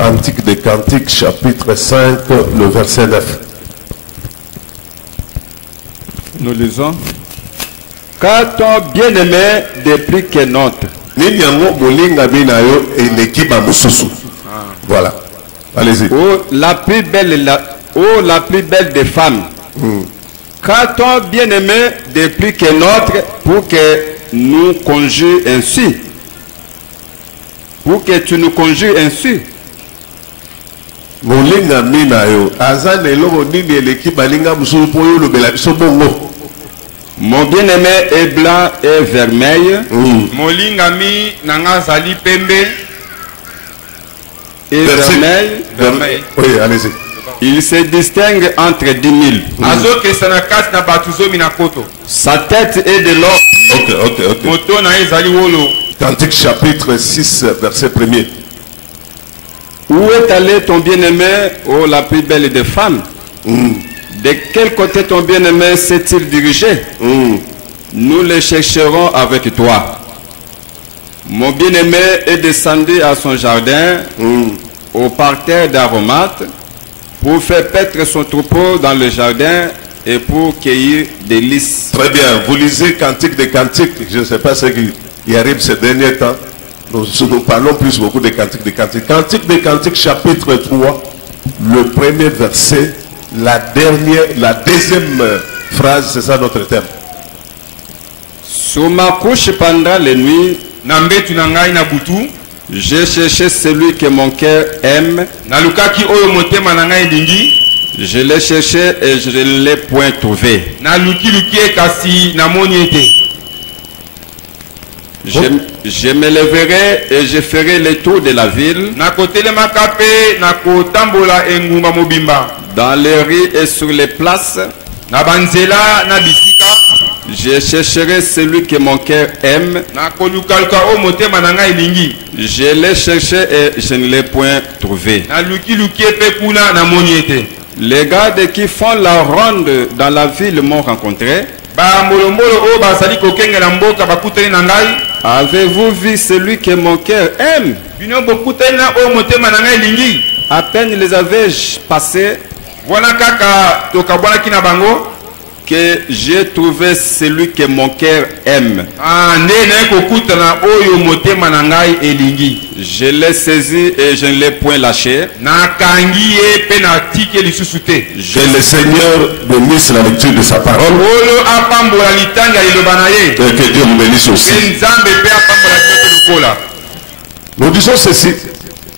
Cantique des Cantiques, chapitre 5, le verset 9. Nous lisons. Car ton bien-aimé depuis que notre. Voilà. Allez-y. Oh, la plus belle des femmes. Car ton bien-aimé depuis que notre, pour que nous conjures ainsi. Pour que tu nous conjures ainsi. Mon bien-aimé est blanc et vermeil. Molingami nanga zali pembe Et vermeil. Oui, allez-y. Il se distingue entre 10 000. Sa tête est de l'or. Ok. Cantique chapitre 6, verset 1er. Où est allé ton bien-aimé, oh la plus belle des femmes? De quel côté ton bien-aimé s'est-il dirigé? Nous le chercherons avec toi. Mon bien-aimé est descendu à son jardin, au parterre d'aromates, pour faire paître son troupeau dans le jardin et pour cueillir des lys. Très bien. Vous lisez Cantique des Cantiques. Je ne sais pas ce qui arrive ces derniers temps. Nous parlons plus beaucoup des Cantiques des Cantiques. Cantique des Cantiques, chapitre 3, le premier verset, la deuxième phrase, c'est ça notre thème. Sous ma couche pendant les nuits, j'ai cherché celui que mon cœur aime. Je l'ai cherché et je ne l'ai point trouvé. Je me lèverai et je ferai le tour de la ville, dans les rues et sur les places. Je chercherai celui que mon cœur aime. Je l'ai cherché et je ne l'ai point trouvé. Les gardes qui font la ronde dans la ville m'ont rencontré. Avez-vous vu celui que mon cœur aime? À peine les avais-je passés que j'ai trouvé celui que mon cœur aime. Je l'ai saisi et je ne l'ai point lâché. Que le Seigneur bénisse la lecture de sa parole. Et que Dieu nous bénisse aussi. Nous disons ceci.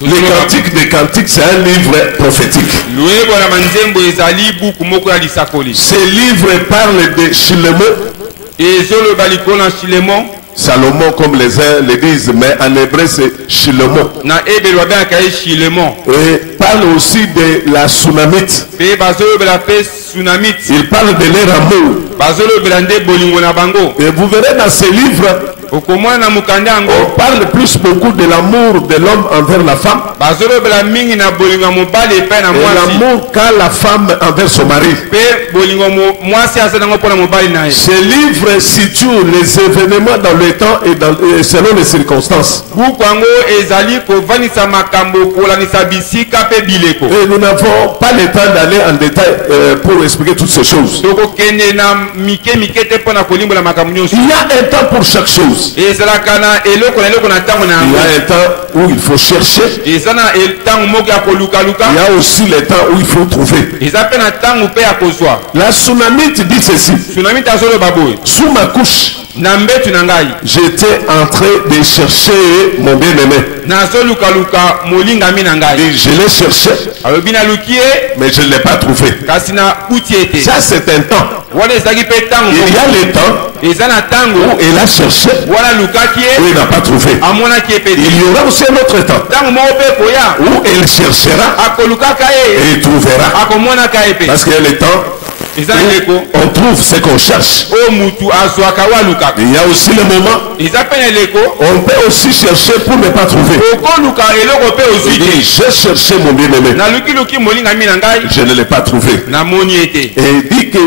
Les Cantiques des Cantiques, c'est un livre prophétique. Ce livre parle de Shilemo. Salomon, comme les uns le disent, mais en hébreu c'est Shilemo. Et parle aussi de la Sunamite. Il parle de leur amour. Et vous verrez dans ce livre, on parle plus beaucoup de l'amour de l'homme envers la femme et l'amour qu'a la femme envers son mari. Ce livre situe les événements dans le temps et selon les circonstances. Et nous n'avons pas le temps d'aller en détail pour expliquer toutes ces choses. Il y a un temps pour chaque chose. Il y a un temps où il faut chercher. Il y a aussi le temps où il faut trouver. La Sunamite dit ceci. Sous ma couche, j'étais en train de chercher mon bien-aimé. Je l'ai cherché, mais je ne l'ai pas trouvé. Ça, c'est un temps. Il y a le temps où il a cherché, où il n'a pas trouvé. Il y aura aussi un autre temps où il cherchera et il trouvera. Parce qu'il y a le temps on trouve ce qu'on cherche. Il y a aussi le moment on peut aussi chercher pour ne pas trouver. Il dit, j'ai cherché mon bien-aimé, je ne l'ai pas trouvé. Et il dit que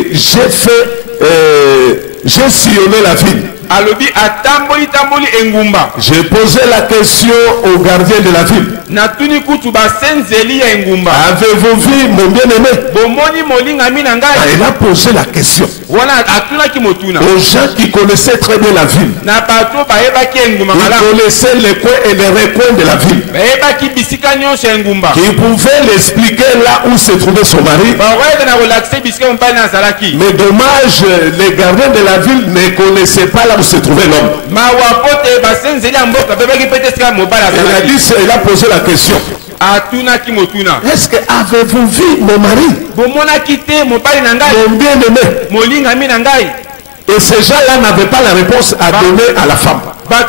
j'ai sillonné la ville. alobi atamboli tamboli engumba. J'ai posé la question au gardien de la ville. Natuni kutu basenzeli ya engumba. Avez-vous vu mon bien-aimé? Bomoni molinga mina ngai. Il a posé la question Wana atuna ki motuna. aux gens qui connaissaient très bien la ville. Na bato baeba ki engumba Ils mala. connaissaient les coins et les recoins de la ville. Baeba ki bisika nyonso engumba. Qui pouvaient l'expliquer là où se trouvait son mari. Ba ouais na relaxer bisika mpali na salaki. Mais dommage, les gardiens de la ville ne connaissaient pas là où se trouvait l'homme. Ma wapote basenzeli ya mboka beba ki pete sika mobala salaki. Il a posé la question. Atuna ki motuna. Est-ce que avez-vous vu mon mari? Bomona kite mobali na ngai. Mon bien-aimé. Molinga mina ngai. Et ces gens-là n'avaient pas la réponse à donner à la femme. Parce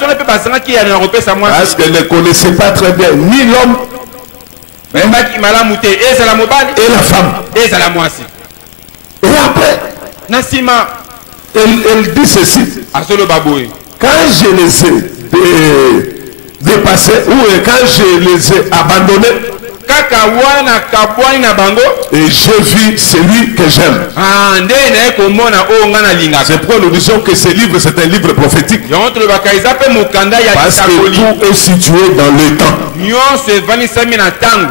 qu'elle ne connaissait pas très bien ni l'homme et la femme. Et après, elle dit ceci. Quand je les ai dépassés ou quand je les ai abandonnés, et j'ai vu celui que j'aime. C'est pourquoi nous disons que ce livre c'est un livre prophétique. Parce que tout est situé dans le temps.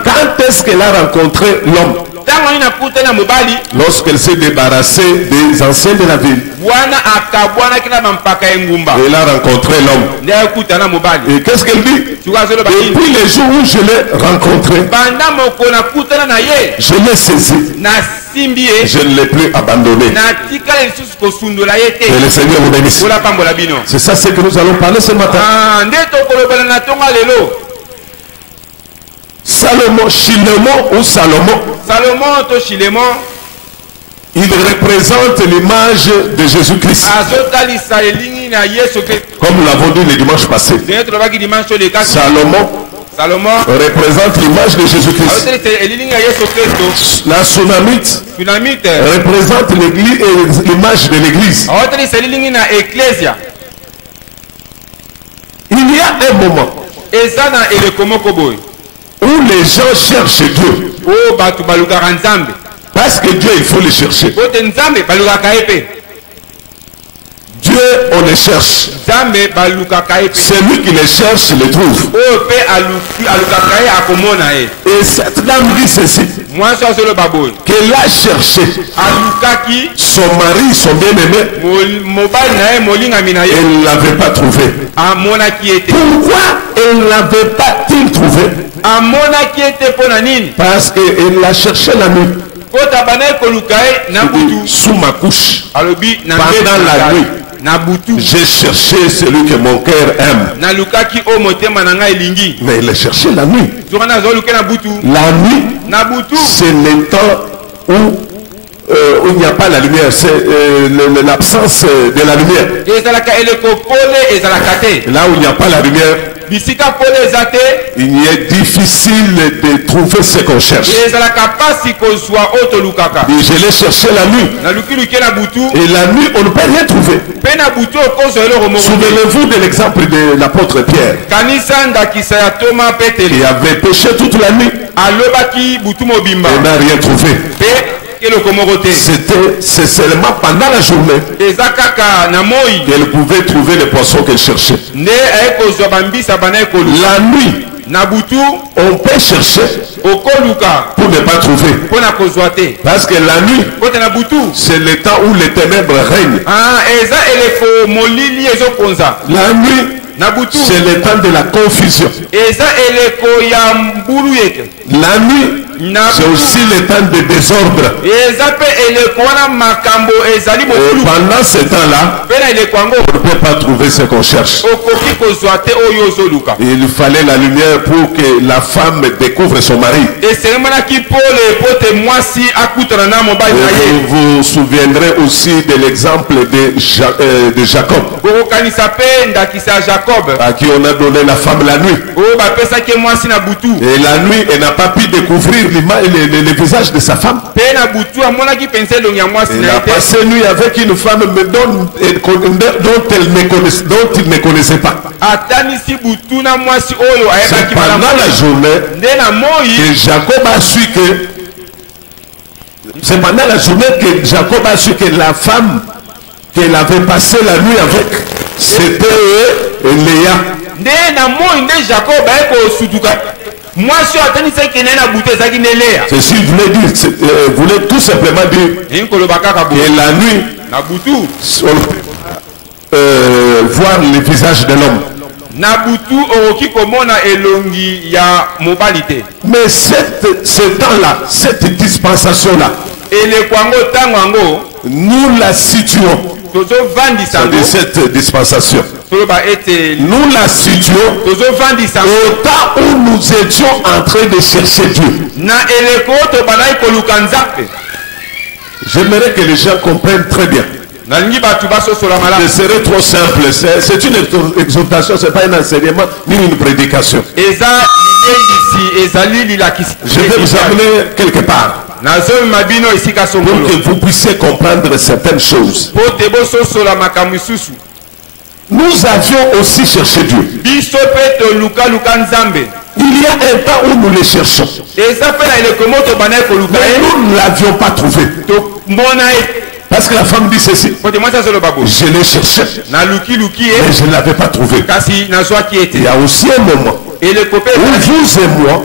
Quand est-ce qu'elle a rencontré l'homme? Lorsqu'elle s'est débarrassée des anciens de la ville, elle a rencontré l'homme. Et qu'est-ce qu'elle dit? Depuis les jours où je l'ai rencontré, je l'ai saisi. Je ne l'ai plus abandonné. Et le Seigneur vous bénisse. C'est ça ce que nous allons parler ce matin. Salomon, Chilémon ou Salomon, il représente l'image de Jésus-Christ. Comme nous l'avons dit le dimanche passé. Salomon représente l'image de Jésus-Christ. La Sunamite représente l'image de l'Église. Il y a un moment où les gens cherchent Dieu. Parce que Dieu, il faut le chercher. Dieu, on le cherche. Celui qui le cherche, le trouve. Et cette dame dit ceci. Qu'elle a cherché son mari, son bien-aimé. Elle ne l'avait pas trouvé. Pourquoi elle ne l'avait pas-il trouvé? Parce qu'elle l'a cherché la nuit. Sous ma couche. Pendant la nuit. J'ai cherché celui que mon cœur aime. Mais il a cherché la nuit. La nuit, c'est le temps où il n'y a pas la lumière. C'est l'absence de la lumière. Là où il n'y a pas la lumière, il est difficile de trouver ce qu'on cherche. Et je l'ai cherché la nuit. Et la nuit, on ne peut rien trouver. Souvenez-vous de l'exemple de l'apôtre Pierre. Il avait péché toute la nuit. Il n'a rien trouvé. C'est seulement pendant la journée qu'elle pouvait trouver les poissons qu'elle cherchait. La nuit, on peut chercher pour ne pas trouver. Parce que la nuit, c'est le temps où les ténèbres règnent. La nuit, c'est le temps de la confusion. La nuit, c'est aussi le temps de désordre. Et pendant ce temps-là, on ne peut pas trouver ce qu'on cherche. Il fallait la lumière pour que la femme découvre son mari. Et vous vous souviendrez aussi de l'exemple de Jacob, à qui on a donné la femme la nuit. Et la nuit, elle n'a pas pu découvrir le visage de sa femme. Il a passé nuit avec une femme dont il ne connaissait pas. C'est pendant la journée que Jacob a su que la femme qu'elle avait passé la nuit avec, c'était Léa. Ceci voulait tout simplement dire que la nuit, voir le visage de l'homme. Mais ce temps-là, cette dispensation-là, nous la situons dans cette dispensation. Nous la situons au temps où nous étions en train de chercher Dieu. J'aimerais que les gens comprennent très bien. Ce serait trop simple. C'est une exhortation, ce n'est pas un enseignement ni une prédication. Je vais vous amener quelque part pour que vous puissiez comprendre certaines choses. Nous avions aussi cherché Dieu. Il y a un temps où nous les cherchons. Mais nous ne l'avions pas trouvé. Parce que la femme dit ceci. Je l'ai cherché, mais je ne l'avais pas trouvé. Il y a aussi un moment où vous et moi,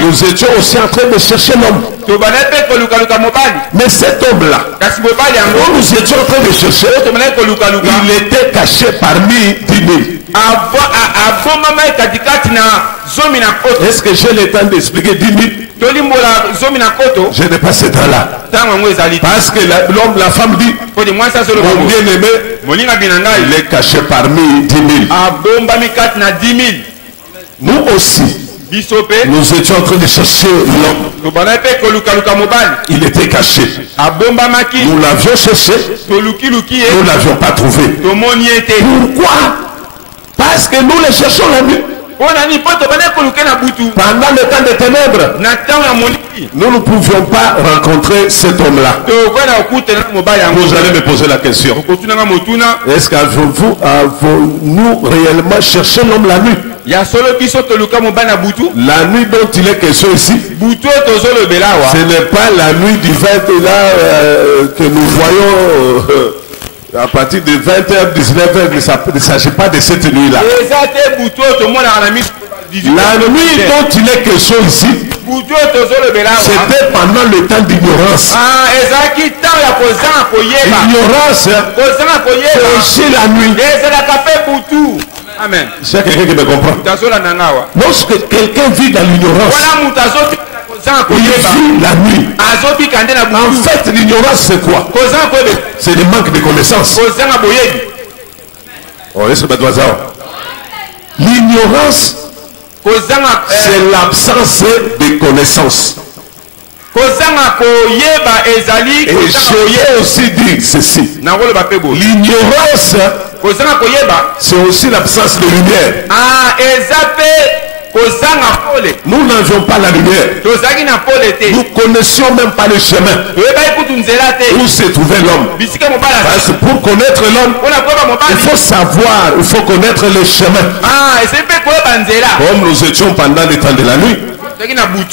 nous étions aussi en train de chercher l'homme. Mais cet homme-là, où nous étions en train de chercher, il était caché parmi 10 000. Est-ce que j'ai le temps d'expliquer 10 000? Je n'ai pas ce temps-là. Parce que l'homme, la femme dit, mon bien-aimé, il est caché parmi 10 000. Nous aussi, nous étions en train de chercher l'homme. Il était caché. Nous l'avions cherché. Nous ne l'avions pas trouvé. Pourquoi? Parce que nous le cherchons la nuit. Pendant le temps des ténèbres, nous ne pouvions pas rencontrer cet homme-là. Vous allez me poser la question. Est-ce qu'avons-nous réellement cherché l'homme la nuit? La nuit dont il est question ici, ce n'est pas la nuit du 20 là que nous voyons à partir de 20h, 19h. Il ne s'agit pas de cette nuit-là. La nuit dont il est question ici, c'était pendant le temps d'ignorance. L'ignorance, c'est aussi la nuit. Amen. C'est quelqu'un qui me comprend. Lorsque quelqu'un vit dans l'ignorance, il vit la nuit. En fait, l'ignorance c'est quoi? C'est le manque de connaissances. L'ignorance, c'est l'absence de connaissances. Et j'ai aussi dit ceci. L'ignorance, c'est aussi l'absence de lumière. Nous n'avions pas la lumière. Nous ne connaissions même pas le chemin où se trouvait l'homme. Parce que pour connaître l'homme, il faut savoir, il faut connaître le chemin. Comme nous étions pendant le temps de la nuit,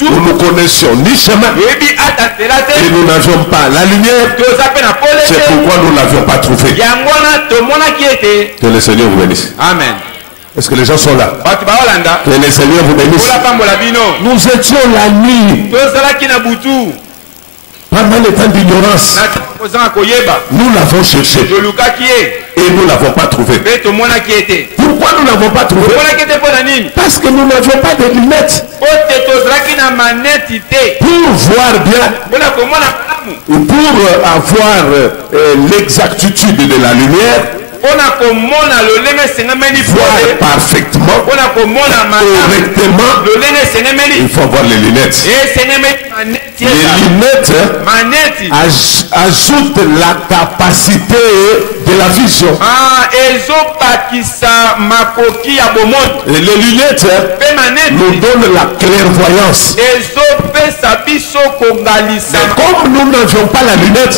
nous ne connaissions ni chemin et nous n'avions pas la lumière. C'est pourquoi nous ne l'avions pas trouvé. Que le Seigneur vous bénisse. Amen. Est-ce que les gens sont là? Que le Seigneur vous bénisse. Nous étions la nuit pendant le temps d'ignorance. Nous l'avons cherché et nous ne l'avons pas trouvé. Pourquoi nous ne l'avons pas trouvé? Parce que nous n'avions pas de lunettes pour voir bien, pour avoir l'exactitude de la lumière. Voir parfaitement, correctement, il faut avoir les lunettes. Les lunettes ajoutent la capacité de la vision. Et les lunettes nous donnent la clairvoyance. Mais comme nous n'avions pas la lunette,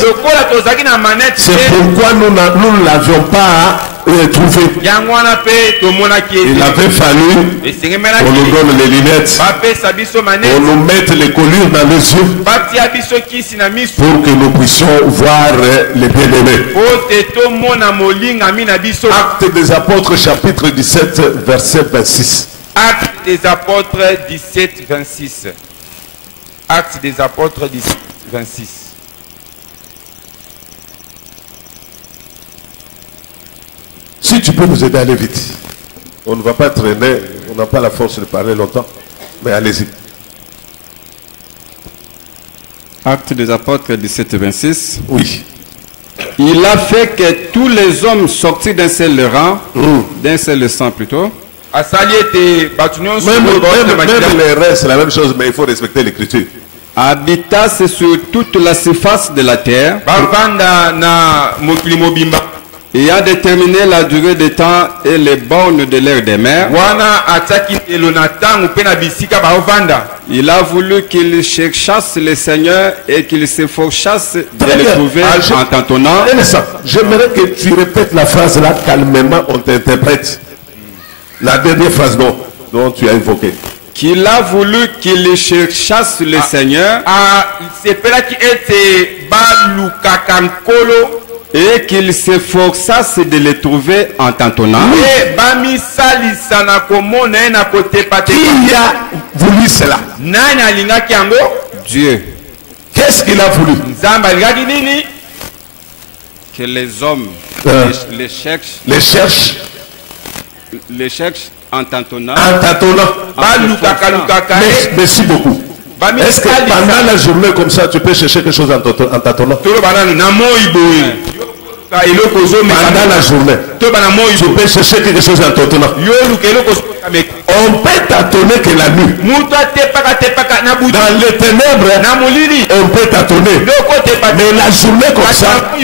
c'est pourquoi nous ne l'avions pas trouvé. Il avait fallu qu'on nous donne les lunettes, qu'on nous mette les colures dans les yeux pour que nous puissions voir les bien-aimés. Actes des apôtres chapitre 17 verset 26. Actes des apôtres 17 26. Actes des apôtres 17 26. Si tu peux nous aider à aller vite. On ne va pas traîner, on n'a pas la force de parler longtemps, mais allez-y. Actes des apôtres 17 26. Oui. Il a fait que tous les hommes sortis d'un seul rang, d'un seul sang plutôt. Même les restes, c'est la même chose, mais il faut respecter l'écriture. Habitasse sur toute la surface de la terre. Et a déterminé la durée des temps et les bornes de l'ère des mers. Il a voulu qu'ils cherchassent le Seigneur et qu'ils s'efforçassent de le trouver en tâtonnant. J'aimerais que tu répètes la phrase là calmement, on t'interprète. La dernière phrase dont tu as invoqué. Qu'il a voulu qu'ils cherchassent le Seigneur et qu'ils s'efforçassent de le trouver en tâtonnant. Qui a voulu cela? Dieu. Qu'est-ce qu'il a voulu? Que les hommes les cherchent en tâtonnant. Merci beaucoup. Est-ce que pendant la journée comme ça, tu peux chercher quelque chose en tâtonnant? Pendant la journée, tu peux chercher quelque chose en tâtonnant. On peut tâtonner que la nuit. Dans les ténèbres, on peut tâtonner. Mais la journée comme ça, on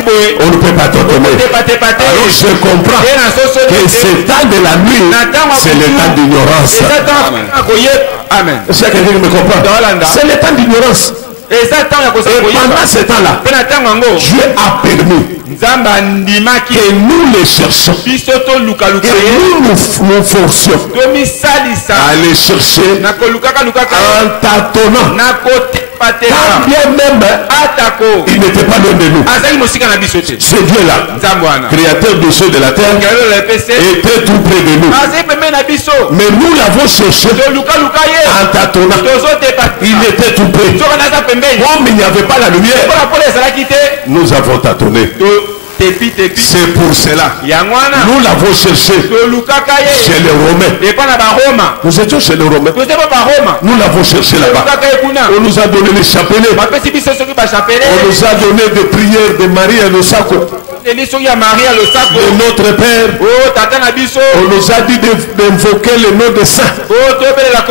ne peut pas tâtonner. Alors je comprends que ce temps de la nuit, c'est le temps d'ignorance. Amen. C'est quelqu'un qui me comprend. C'est le temps d'ignorance. Et pendant ce temps-là, Dieu a permis que nous les cherchions, que nous nous forcions à aller chercher en tâtonnant. Quand bien même il n'était pas loin de nous. Ce Dieu-là, créateur des cieux de la terre, était tout près de nous. Mais nous l'avons cherché en tâtonnant. Il était tout près. Comme il n'y avait pas la lumière, nous avons tâtonné. C'est pour cela. Nous l'avons cherché chez les Romains. Nous étions chez les Romains. Nous l'avons cherché là-bas. On nous a donné les chapelets. On nous a donné des prières de Marie et le sacre. De notre Père. On nous a dit d'invoquer le nom de Saint. On a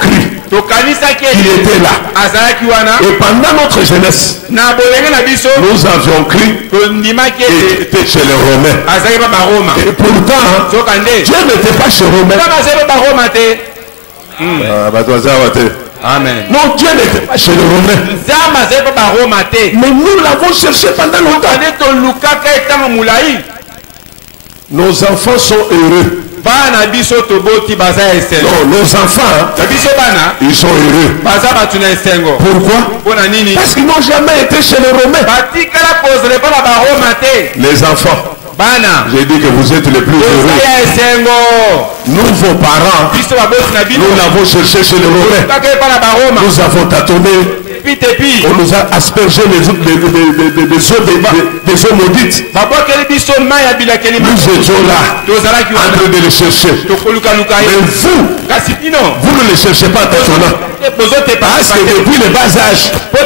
cru qu'il était là. Et pendant notre jeunesse, nous avions cru qu'il était chez les Romains. Et pourtant, Dieu n'était pas chez les Romains. Amen. Non, Dieu n'était pas chez les Romains. Mais nous l'avons cherché pendant longtemps. Nos enfants sont heureux. Non, nos enfants, ils sont heureux. Pourquoi? Parce qu'ils n'ont jamais été chez les Romains. Les enfants, j'ai dit que vous êtes les plus heureux. Nous, vos parents, nous l'avons cherché chez les Romains. Nous avons tâtonné. On nous a aspergé des eaux maudites. Nous étions là en train de les chercher. Mais vous ne les cherchez pas en tâtonnant. Parce que depuis le bas âge, vous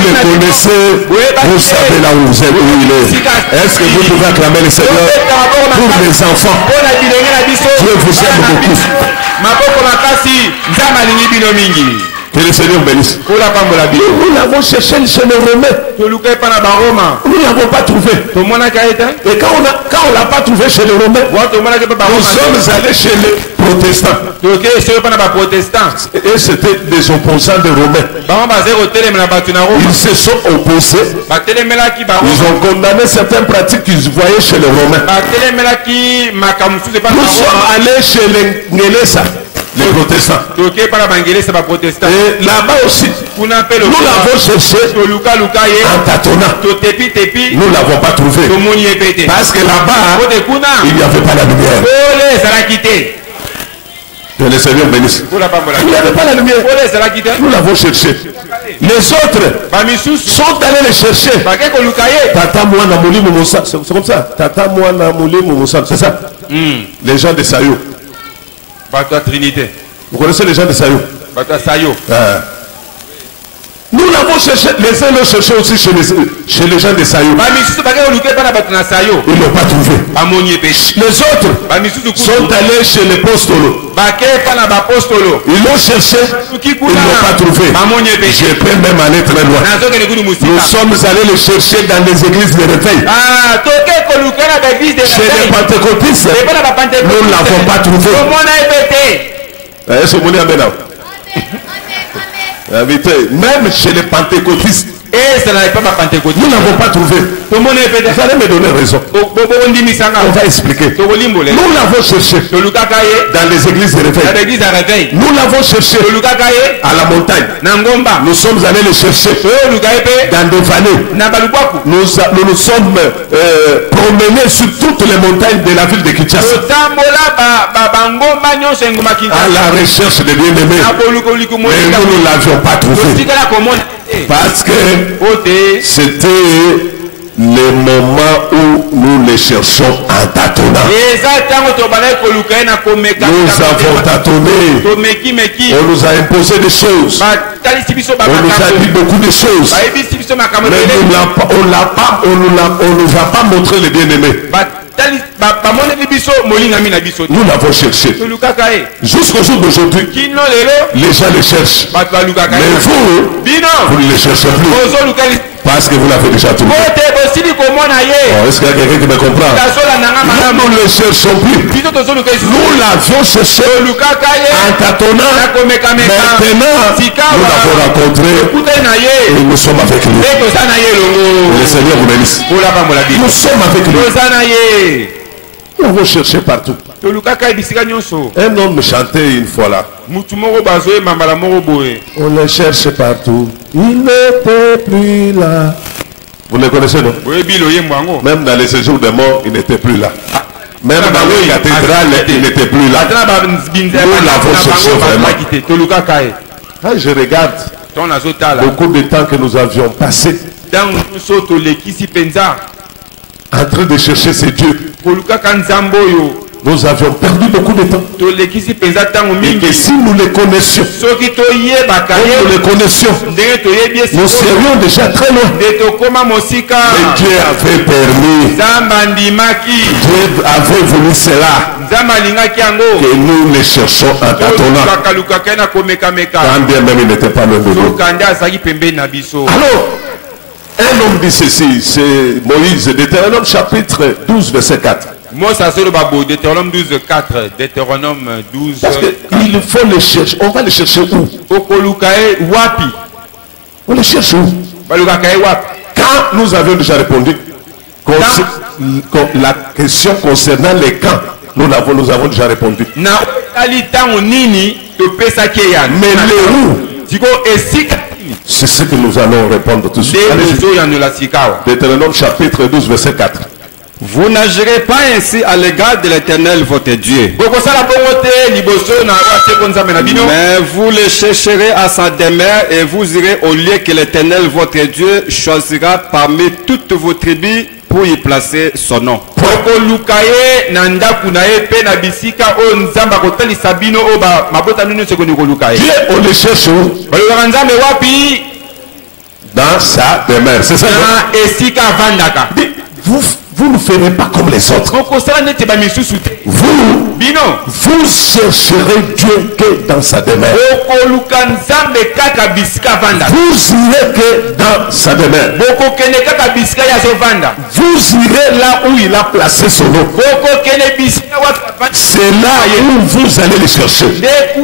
les connaissez, vous savez là où vous êtes, où il est. Est-ce que vous pouvez acclamer le Seigneur pour les enfants? Dieu vous aime beaucoup. Que le Seigneur bénisse. Nous l'avons cherché chez les Romains. Nous ne l'avons pas trouvé. Et quand on ne l'a pas trouvé chez les Romains, nous sommes allés chez les protestants. Et c'était des opposants des Romains. Ils se sont opposés. Ils ont condamné certaines pratiques qu'ils voyaient chez les Romains. Nous sommes allés chez les protestants. Et là-bas aussi, nous l'avons cherché en tâtonnant. Nous ne l'avons pas trouvé. Parce que là-bas, il n'y avait pas la lumière. Que le Seigneur bénisse. Il n'y avait pas la lumière. Nous l'avons cherché. Les autres sont allés les chercher. Tata Mouana Mouli Moumoussan. C'est comme ça. Tata Mouana Mouli Moumoussan. C'est ça. Les gens de Sayo. Vous connaissez les gens de Sayo? Nous l'avons cherché, les uns l'ont cherché aussi chez les gens de Sayo. Ils ne l'ont pas trouvé. Les autres sont allés chez les postolos. Ils l'ont cherché, ils ne l'ont pas trouvé. Je peux même aller très loin. Nous sommes allés le chercher dans les églises de réveil. Chez les pentecôtistes, nous ne l'avons pas trouvé. Même chez les pentecôtistes, nous n'avons pas trouvé. Vous allez me donner raison. On va expliquer. Nous l'avons cherché dans les églises de réveil. Nous l'avons cherché à la montagne. Nous sommes allés le chercher dans des vallées. Nous nous sommes promenés sur toutes les montagnes de la ville de Kinshasa à la recherche des bien-aimés. Mais nous ne l'avions pas trouvé. Parce que c'était le moment où nous les cherchons en tâtonnant. Nous avons tâtonné. On nous a imposé des choses. On nous a dit beaucoup de choses. Mais on ne nous a pas montré les bien-aimés. Nous l'avons cherché. Jusqu'au jour d'aujourd'hui, les gens le cherchent. Mais vous ne les cherchez plus. Parce que vous l'avez déjà trouvé. Est-ce qu'il y a quelqu'un qui me comprend? Nous ne le cherchons plus. Nous l'avions cherché en tâtonnant. Maintenant, nous l'avons rencontré et nous sommes avec lui. Le Seigneur vous bénisse. Nous sommes avec lui. Nous l'avons cherché partout. Un homme me chantait une fois là. On le cherche partout. Il n'était plus là. Vous le connaissez, non? Même dans les séjours des morts, il n'était plus là. Même dans les cathédrales, il n'était plus là. Nous l'avons cherché vraiment. Quand je regarde beaucoup de temps que nous avions passé en train de chercher ces dieux, nous avions perdu beaucoup de temps. Et que si nous les connaissions, nous les connaissions, nous serions déjà très loin. Mais Dieu avait permis, Dieu avait voulu cela, que nous les cherchons en tâtonnant. Quand bien même il n'était pas loin de nous. Alors, un homme dit ceci, c'est Moïse, Deutéronome chapitre 12, verset 4. Deutéronome 12, 4. Deutéronome 12. Parce qu'il faut le chercher. On va le chercher où? On le cherche où? Quand nous avions déjà répondu la question concernant les camps, nous avons déjà répondu. Mais les où? C'est ce que nous allons répondre tout de suite. Deutéronome chapitre 12, verset 4. Vous n'agirez pas ainsi à l'égard de l'Éternel votre Dieu. Mais vous le chercherez à sa demeure et vous irez au lieu que l'Éternel votre Dieu choisira parmi toutes vos tribus pour y placer son nom. Dieu, on le cherche où? Dans sa demeure. C'est ça? vous ne ferez pas comme les autres. Vous chercherez Dieu que dans sa demeure. Vous irez que dans sa demeure. Vous irez là où il a placé son nom. C'est là où vous allez le chercher. Les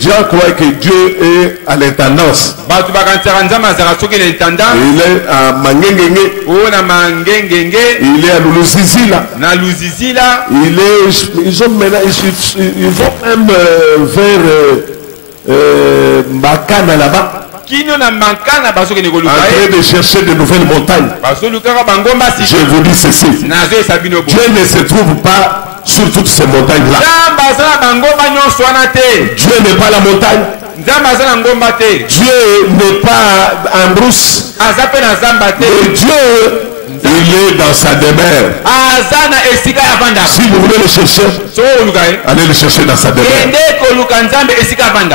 gens croient que Dieu est à l'intendance. Il est à Mangengenge. Il est à Luluzizila. Ils vont même vers Makana là-bas. En train de chercher de nouvelles montagnes. Je vous dis ceci. Dieu ne se trouve pas sur toutes ces montagnes-là. Dieu n'est pas la montagne. Dieu n'est pas en brousse. Mais Dieu, il est dans sa demeure. Si vous voulez le chercher, allez le chercher dans sa demeure.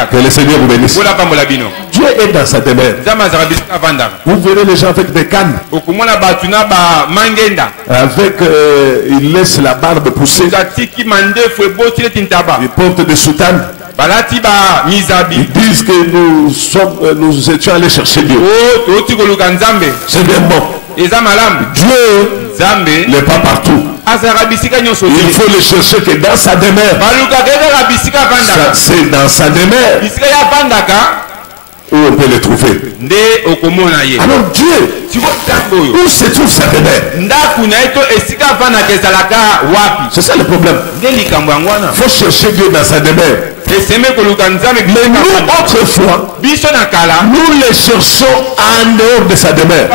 Que le Seigneur vous bénisse. Dieu est dans sa demeure. Vous verrez les gens avec des cannes. Avec, ils laissent la barbe pousser. Ils portent des soutanes. Ils disent que nous étions allés chercher Dieu. C'est bien bon. Dieu n'est pas partout. Il faut le chercher que dans sa demeure. C'est dans sa demeure où on peut le trouver. Alors Dieu, où se trouve sa demeure? C'est ça le problème. Il faut chercher Dieu dans sa demeure. Mais nous, autrefois, nous le cherchons en dehors de sa demeure.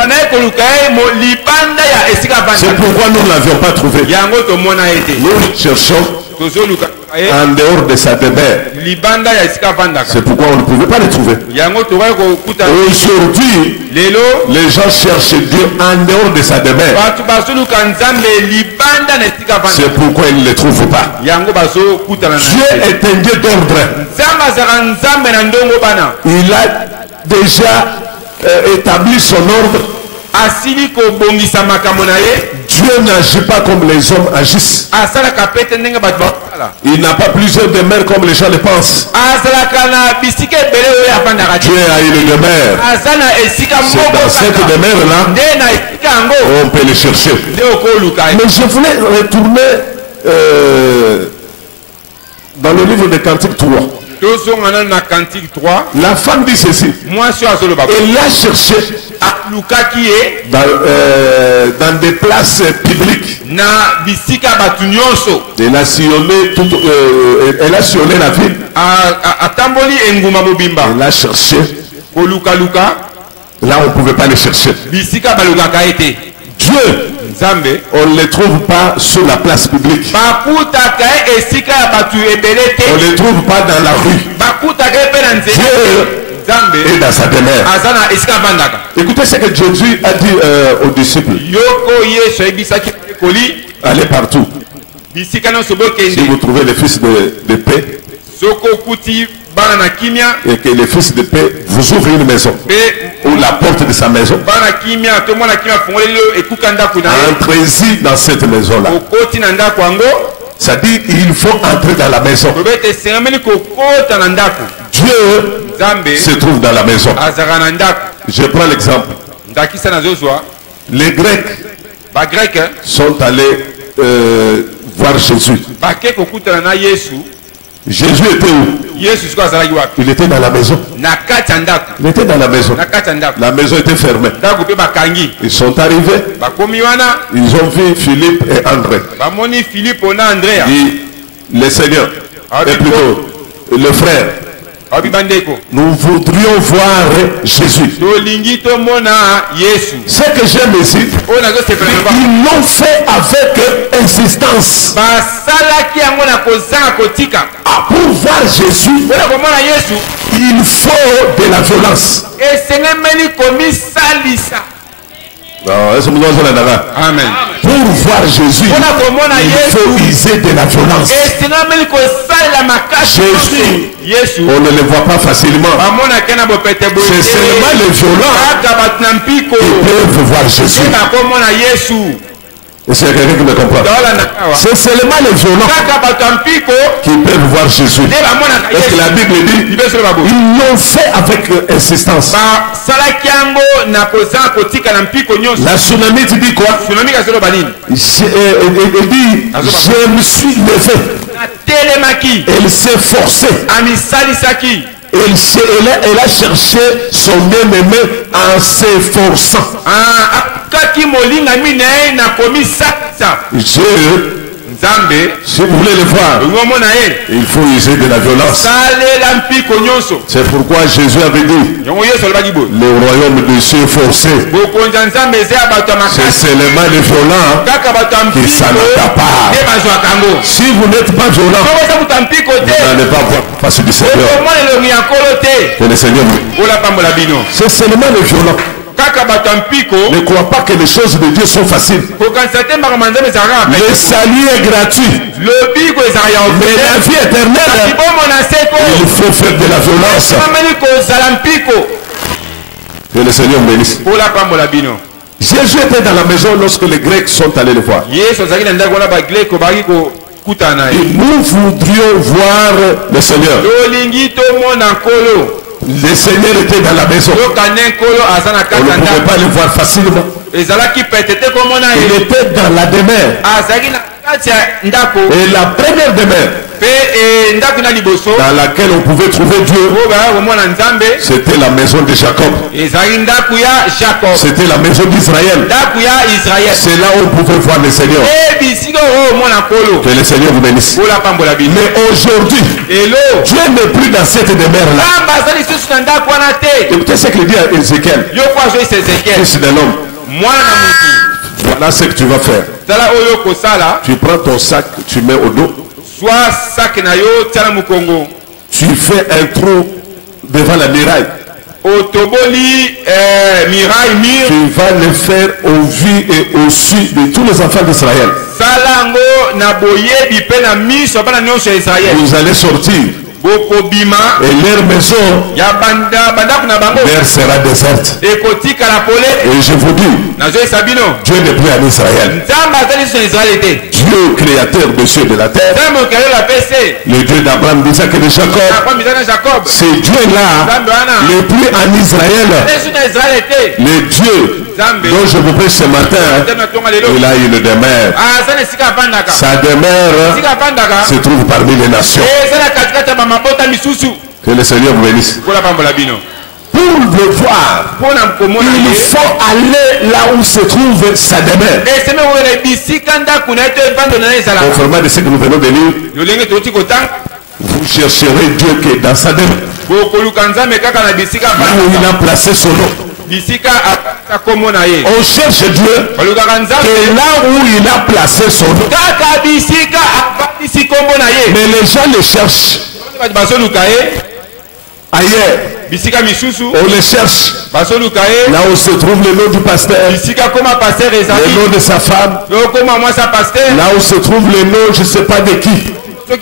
C'est pourquoi nous ne l'avions pas trouvé. Nous cherchons en dehors de sa demeure. C'est pourquoi on ne pouvait pas le trouver. Aujourd'hui, les gens cherchent Dieu en dehors de sa demeure. C'est pourquoi ils ne le trouvent pas. Dieu est un Dieu d'ordre. Il a déjà établi son ordre. Dieu n'agit pas comme les hommes agissent. Il n'a pas plusieurs demeures comme les gens le pensent. Dieu a une demeure. C'est dans cette demeure-là on peut le chercher. Mais je voulais retourner dans le livre de Cantique 3. La femme dit ceci. Elle a cherché dans des places publiques. Elle a sillonné la ville. Elle a cherché. Là, on ne pouvait pas les chercher. Dieu, on ne les trouve pas sur la place publique. On ne les trouve pas dans la rue. Dieu est dans sa demeure. Écoutez ce que Jésus a dit aux disciples. Allez partout. Si vous trouvez le fils de paix, et que le fils de paix vous ouvre une maison ou la porte de sa maison, entrez-y dans cette maison-là. Ça dit il faut entrer dans la maison. Dieu se trouve dans la maison. Je prends l'exemple. Les Grecs sont allés voir Jésus. Jésus était où? Il était dans la maison. Il était dans la maison. La maison était fermée. Ils sont arrivés. Ils ont vu Philippe et André. Le Seigneur, et plutôt le frère, nous voudrions voir Jésus. Ce que j'aime ici, ils l'ont fait avec insistance. Pour voir Jésus, il faut de la violence. Amen. Pour voir Jésus, il faut user de la violence. Jésus, on ne le voit pas facilement. C'est seulement les violents qui peuvent voir Jésus. Et c'est quelqu'un qui me comprend. C'est seulement les violents qui peuvent voir Jésus. Parce que la Bible dit, ils l'ont fait avec insistance. La Sunamite dit quoi? Il dit, je me suis levé. Elle s'est forcée. Elle a cherché son bien-aimé en s'efforçant. Si vous voulez le voir, il faut user de la violence. C'est pourquoi Jésus avait dit, le royaume de Dieu forcé, c'est seulement les violents qui s'en accaparent. Si vous n'êtes pas violent, vous n'allez pas voir face du Seigneur. Que le Seigneur c'est seulement les violents. Ne crois pas que les choses de Dieu sont faciles. Le salut est gratuit. Mais la vie éternelle, il faut faire de la violence. Que le Seigneur bénisse. Jésus était dans la maison lorsque les Grecs sont allés le voir. Et nous voudrions voir le Seigneur. Le Seigneur était dans la maison. On ne pouvait pas le voir facilement. Il était dans la demeure. Et la première demeure dans laquelle on pouvait trouver Dieu, c'était la maison de Jacob. C'était la maison d'Israël. C'est là où on pouvait voir le Seigneur. Que le Seigneur vous bénisse. Mais aujourd'hui, Dieu n'est plus dans cette demeure-là. Écoutez ce qu'il dit à Ézéchiel, fils de l'homme. Voilà ce que tu vas faire. Tu prends ton sac, tu mets au dos. Tu fais un trou devant la muraille. Tu vas le faire au vu et au su de tous les enfants d'Israël. Vous allez sortir. Et leur maison leur sera déserte. Et je vous dis, Dieu n'est plus en Israël. Dieu créateur des cieux et de la terre, le Dieu d'Abraham, d'Isaac et de Jacob, c'est Dieu-là n'est plus en Israël. Le Dieu dont je vous prie ce matin, il a une demeure. Sa demeure se trouve parmi les nations. Que le Seigneur vous bénisse. Pour le voir, il faut aller là où se trouve sa demeure. Conformément de ce que nous venons de lire, vous chercherez Dieu qui est dans sa demeure. Là où il a placé son nom. On cherche Dieu et là où il a placé son nom. Mais les gens le cherchent ailleurs. On le cherche là où se trouve le nom du pasteur, le nom de sa femme, là où se trouve le nom je ne sais pas de qui. Mais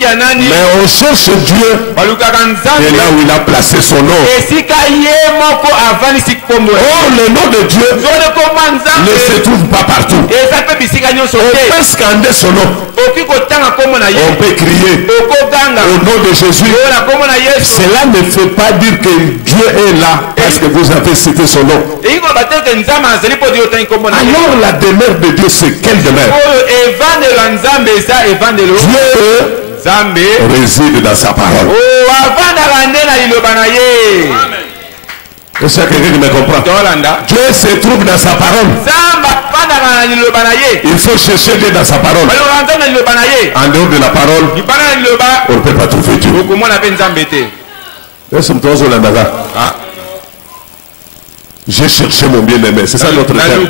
on cherche Dieu et là où il a placé son nom. Oh, le nom de Dieu ne se trouve pas partout. On peut scander son nom. On peut crier au nom de Jésus. Cela ne fait pas dire que Dieu est là parce que vous avez cité son nom. Alors la demeure de Dieu, c'est quelle demeure? Dieu réside dans sa parole. Est-ce que quelqu'un qui me comprend? Dieu se trouve dans sa parole. Il faut chercher Dieu dans sa parole. En dehors de la parole, on ne peut pas trouver Dieu. J'ai cherché mon bien-aimé. C'est ça notre thème.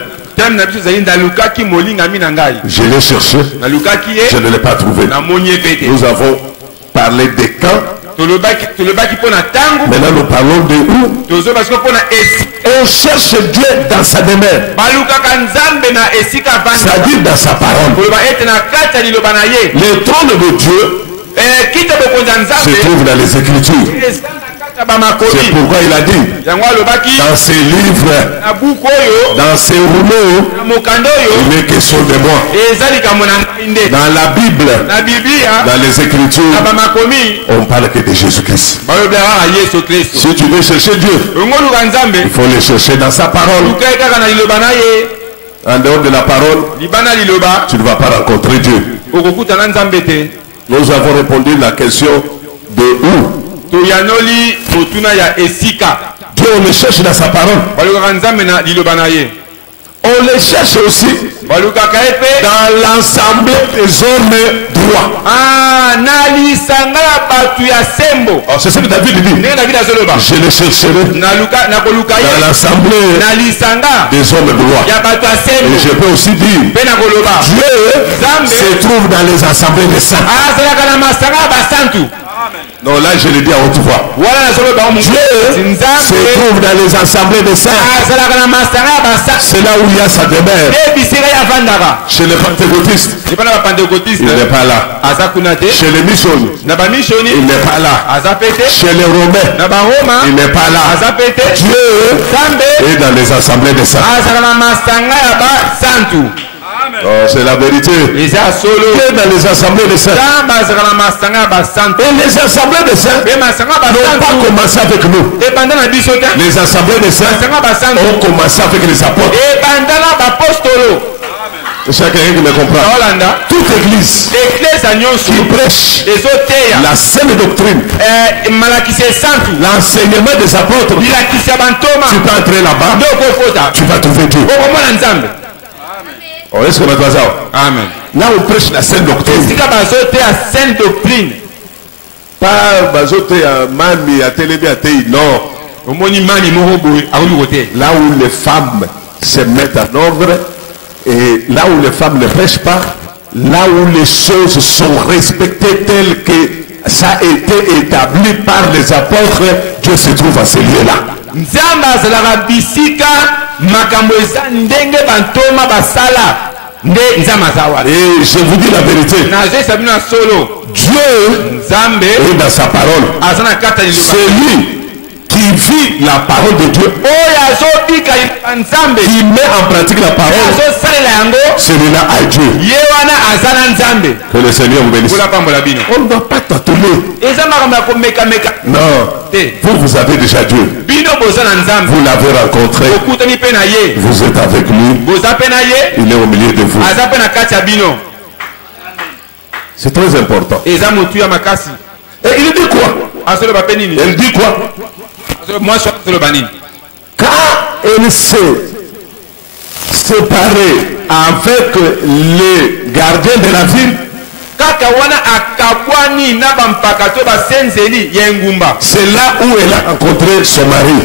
Je l'ai cherché. Je ne l'ai pas trouvé. Nous avons parlé des camps Maintenant nous parlons de où? On cherche Dieu dans sa demeure. C'est-à-dire dans sa parole. Le trône de Dieu se trouve dans les Écritures. C'est pourquoi il a dit dans ses livres, dans ses rouleaux, il est question de moi. Dans la Bible, dans les Écritures, on parle que de Jésus-Christ. Si tu veux chercher Dieu, il faut le chercher dans sa parole. En dehors de la parole, tu ne vas pas rencontrer Dieu. Nous avons répondu à la question de où? Dieu, on le cherche dans sa parole. On le cherche aussi dans l'ensemble des hommes droits. C'est ce que David dit. Je le chercherai dans l'ensemble des hommes droits. Et je peux aussi dire Dieu se trouve dans les assemblées des saints. Non, là je le dis à haute voix. Dieu se trouve dans les assemblées des saints. C'est là où il y a sa demeure. Chez les pentecôtistes, il n'est pas là. Chez les missionnaires, il n'est pas là. Chez les romains, il n'est pas là. Dieu est dans les assemblées des saints. Oh, c'est la vérité. Dieu est dans les assemblées des saints. Et les assemblées des saints n'ont pas commencé avec nous. Les assemblées des saints ont commencé avec les apôtres. C'est quelqu'un qui me comprend. Toute église qui prêche la saine doctrine, l'enseignement des apôtres, tu peux entrer là-bas, tu vas trouver Dieu. Oh, est-ce que nous avons? Amen. Là on prêche la saine doctrine. Pas bazoté à mami à télébé à tei. Non. Là où les femmes se mettent en ordre et là où les femmes ne prêchent pas, là où les choses sont respectées telles que ça a été établi par les apôtres, Dieu se trouve à ces lieux-là. Et je vous dis la vérité, Dieu est dans sa parole. C'est lui qui vit la parole de Dieu, qui met en pratique la parole, celui-là a Dieu. Que le Seigneur vous bénisse. On ne doit pas t'atteler. Non, vous avez déjà Dieu. Vous l'avez rencontré. Vous êtes avec lui. Il est au milieu de vous. C'est très important. Et il dit quoi? Il dit quoi? Quand elle s'est séparée avec les gardiens de la ville, c'est là où elle a rencontré son mari.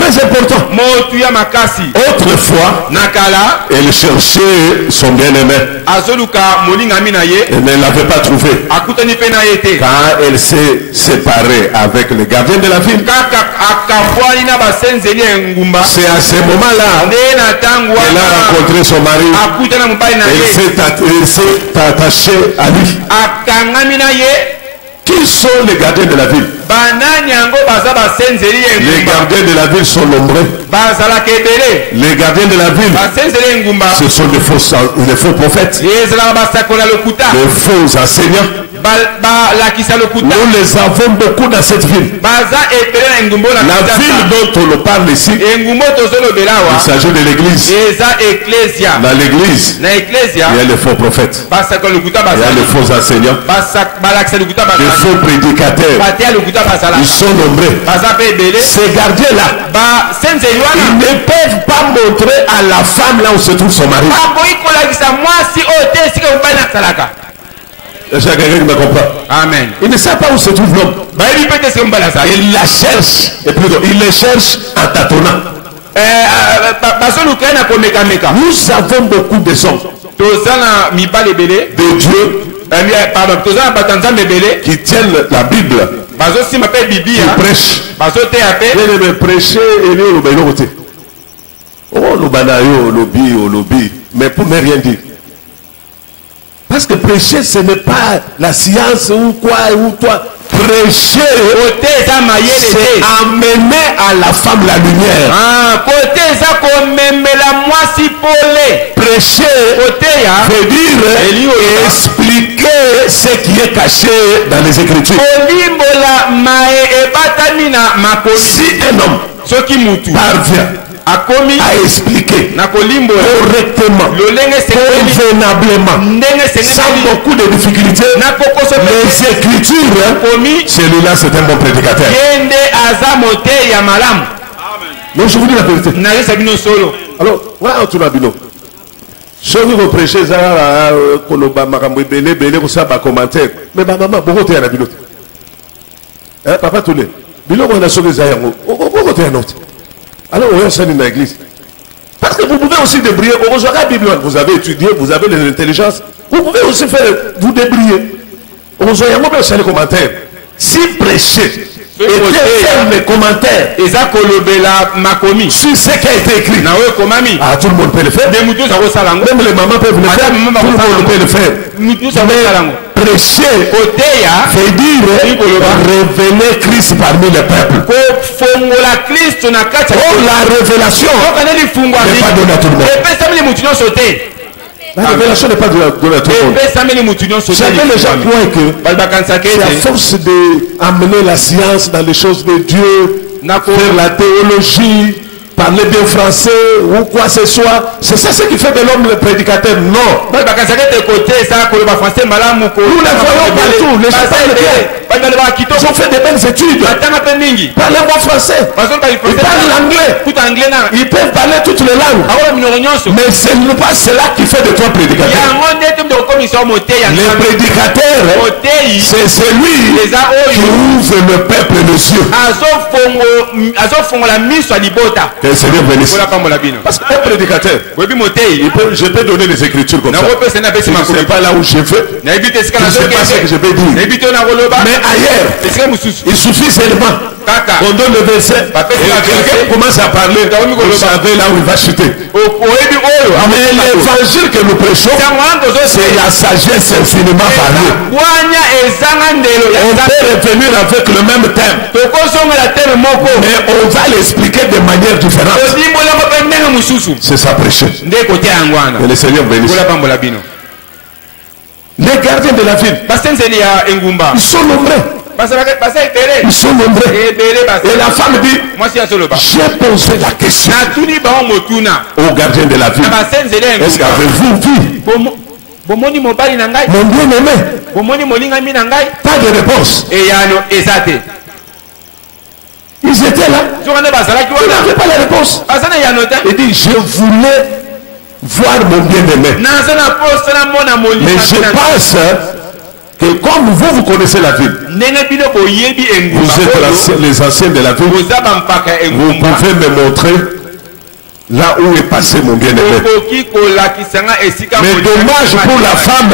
Très important. Autrefois, elle cherchait son bien-aimé. Elle ne l'avait pas trouvé. Quand elle s'est séparée avec les gardiens de la ville, c'est à ce moment-là qu'elle a rencontré son mari. Elle s'est attachée à lui. Qui sont les gardiens de la ville? Les gardiens de la ville sont nombreux. Les gardiens de la ville, ce sont les faux prophètes, les faux enseignants. Nous les avons beaucoup dans cette ville. La ville dont on parle ici, il s'agit de l'église. Dans l'église, il y a les faux prophètes, il y a les faux enseignants, les faux prédicateurs. Ils sont nombreux. Ces gardiens-là, ils ne peuvent pas montrer à la femme là où se trouve son mari. Est-ce qu'il y a quelqu'un qui me comprend? Amen. Il ne sait pas où se trouve l'homme. Il la cherche. Et plutôt, il les cherche en tâtonnant. Nous avons beaucoup de hommes de Dieu qui tiennent la Bible, qui prêchent. Prêcher et le oh, le banayo, le lobby, mais pour ne rien dire. Parce que prêcher, ce n'est pas la science ou quoi, ou toi. Prêcher, c'est amener à la femme la lumière. Prêcher veut dire expliquer ce qui est caché dans les Écritures. Si un homme parvient à expliquer correctement, convenablement, sans beaucoup de difficultés, les Écritures, celui-là c'est un bon prédicateur. Donc je vous dis la vérité. Alors, voilà tout le monde. Si vous prêchez, commentaire. Mais maman, beaucoup de gens ont papa tout le monde. On a sauvé Zayango. Alors, on est dans l'église. Parce que vous pouvez aussi débrouiller. Vous avez étudié, vous avez de l'intelligence. Vous pouvez aussi faire, vous débrouiller. On a les commentaires. Si prêcher, et faire mes commentaires sur ce qui a été écrit, ah, tout le monde peut le faire. Même les mamans peuvent le faire. Tout le monde peut le faire. Mais prêcher veut dire révéler Christ parmi les peuples. Oh, la révélation n'est pas donnée à tout le monde. La révélation n'est pas donnée à tout le monde. Chacun les gens croient que c'est à force d'amener la science dans les choses de Dieu, faire la théologie, parler bien français ou quoi que ce soit, c'est ça ce qui fait de l'homme le prédicateur. Non. Nous les voyons partout. Les gens parlent bien. Ils ont fait de bonnes études. Ils parlent bon français. Ils parlent l'anglais. Ils peuvent parler toutes les langues. Mais ce n'est pas cela qui fait de toi prédicateur. Le prédicateur, c'est celui qui ouvre le peuple les yeux. Que le Seigneur bénisse. Parce qu'un prédicateur, je peux donner les Écritures comme ça. Je ne sais pas là où je vais. Je ne sais pas ce que je vais dire. Mais ailleurs, il suffit seulement qu'on donne le verset et quelqu'un commence à parler. Vous savez là où il va chuter. Mais l'évangile que nous prêchons, c'est la sagesse infiniment variée. On peut revenir avec le même thème, mais on va l'expliquer de manière différente. C'est ça prêcher. Que le Seigneur bénisse. Les gardiens de la ville, ils sont nombreux. Ils sont nombreux. Et la femme dit, j'ai posé la question aux gardiens de la ville. Est-ce qu'avez-vous vu mon bien-aimé? Pas de réponse. Ils étaient là. Ils n'avaient pas la réponse. Il dit, je voulais voir mon bien-aimé. Mais je pense que comme vous connaissez la ville, vous êtes les anciens de la ville, vous pouvez me montrer là où est passé mon bien-aimé. Mais dommage pour la femme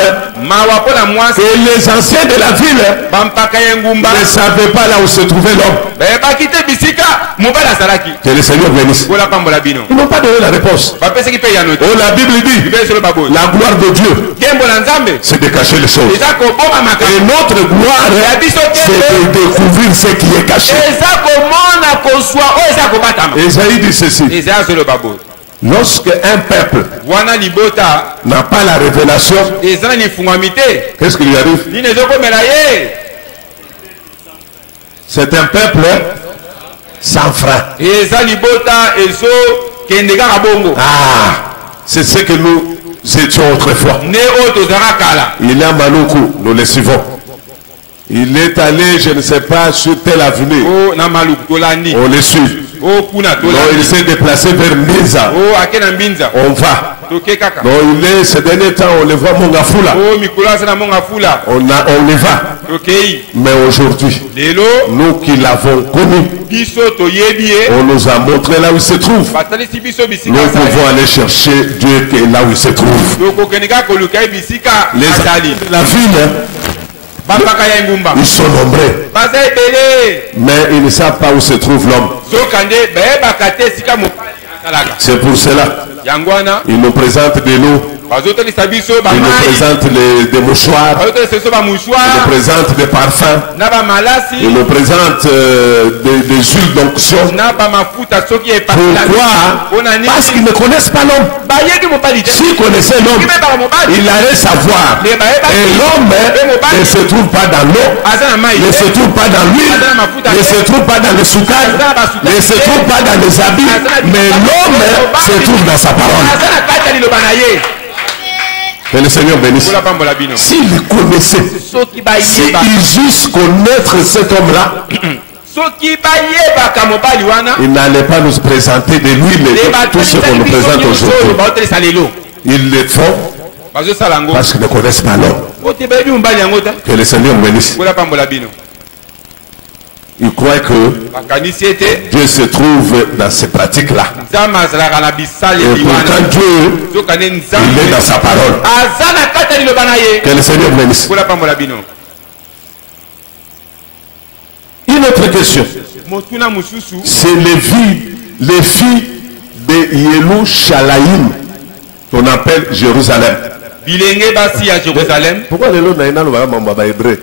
que les anciens de la ville ne savaient pas là où se trouvait l'homme. Que le Seigneur bénisse. Ils n'ont pas donné la réponse. Oh, la Bible dit, la gloire de Dieu, c'est de cacher les choses. Et notre gloire, c'est de découvrir ce qui est caché. Esaïe dit ceci. Lorsque un peuple n'a pas la révélation, qu'est-ce qui lui arrive? C'est un peuple sans frein. Ah, c'est ce que nous étions autrefois. Il est à Maluku, nous le suivons. Il est allé, je ne sais pas, sur telle avenue. On le suit. il s'est déplacé vers Mbinza. On va. Donc ces derniers temps, on le voit Mongafula. On y va. Mais aujourd'hui, nous qui l'avons connu, on nous a montré là où il se trouve. Nous pouvons aller chercher Dieu qui est là où il se trouve. La ville, ils sont nombreux, mais ils ne savent pas où se trouve l'homme. C'est pour cela ils nous présentent de l'eau, ils nous présentent des mouchoirs, ils nous présentent des parfums, ils nous présentent des huiles d'onction. Pourquoi? Parce qu'ils ne connaissent pas l'homme. S'ils connaissaient l'homme, ils allaient savoir. Et l'homme ne se trouve pas dans l'eau, ne se trouve pas dans l'huile, ne se trouve pas dans le soukar, ne se trouve pas dans les habits, mais l'homme se trouve dans sa parole. Que le Seigneur bénisse. S'ils connaissaient, s'ils eussent connaître cet homme-là, il n'allait pas nous présenter de l'huile et tout ce qu'on nous présente aujourd'hui. Ils le font parce qu'ils ne connaissent pas l'homme. Que le Seigneur bénisse. Il croit que Dieu se trouve dans ces pratiques-là. Et pourtant Dieu, il est dans sa parole. Que le Seigneur bénisse. Une autre question. C'est les filles de Yerushalayim qu'on appelle Jérusalem. Pourquoi les lots n'ont pas hébreu?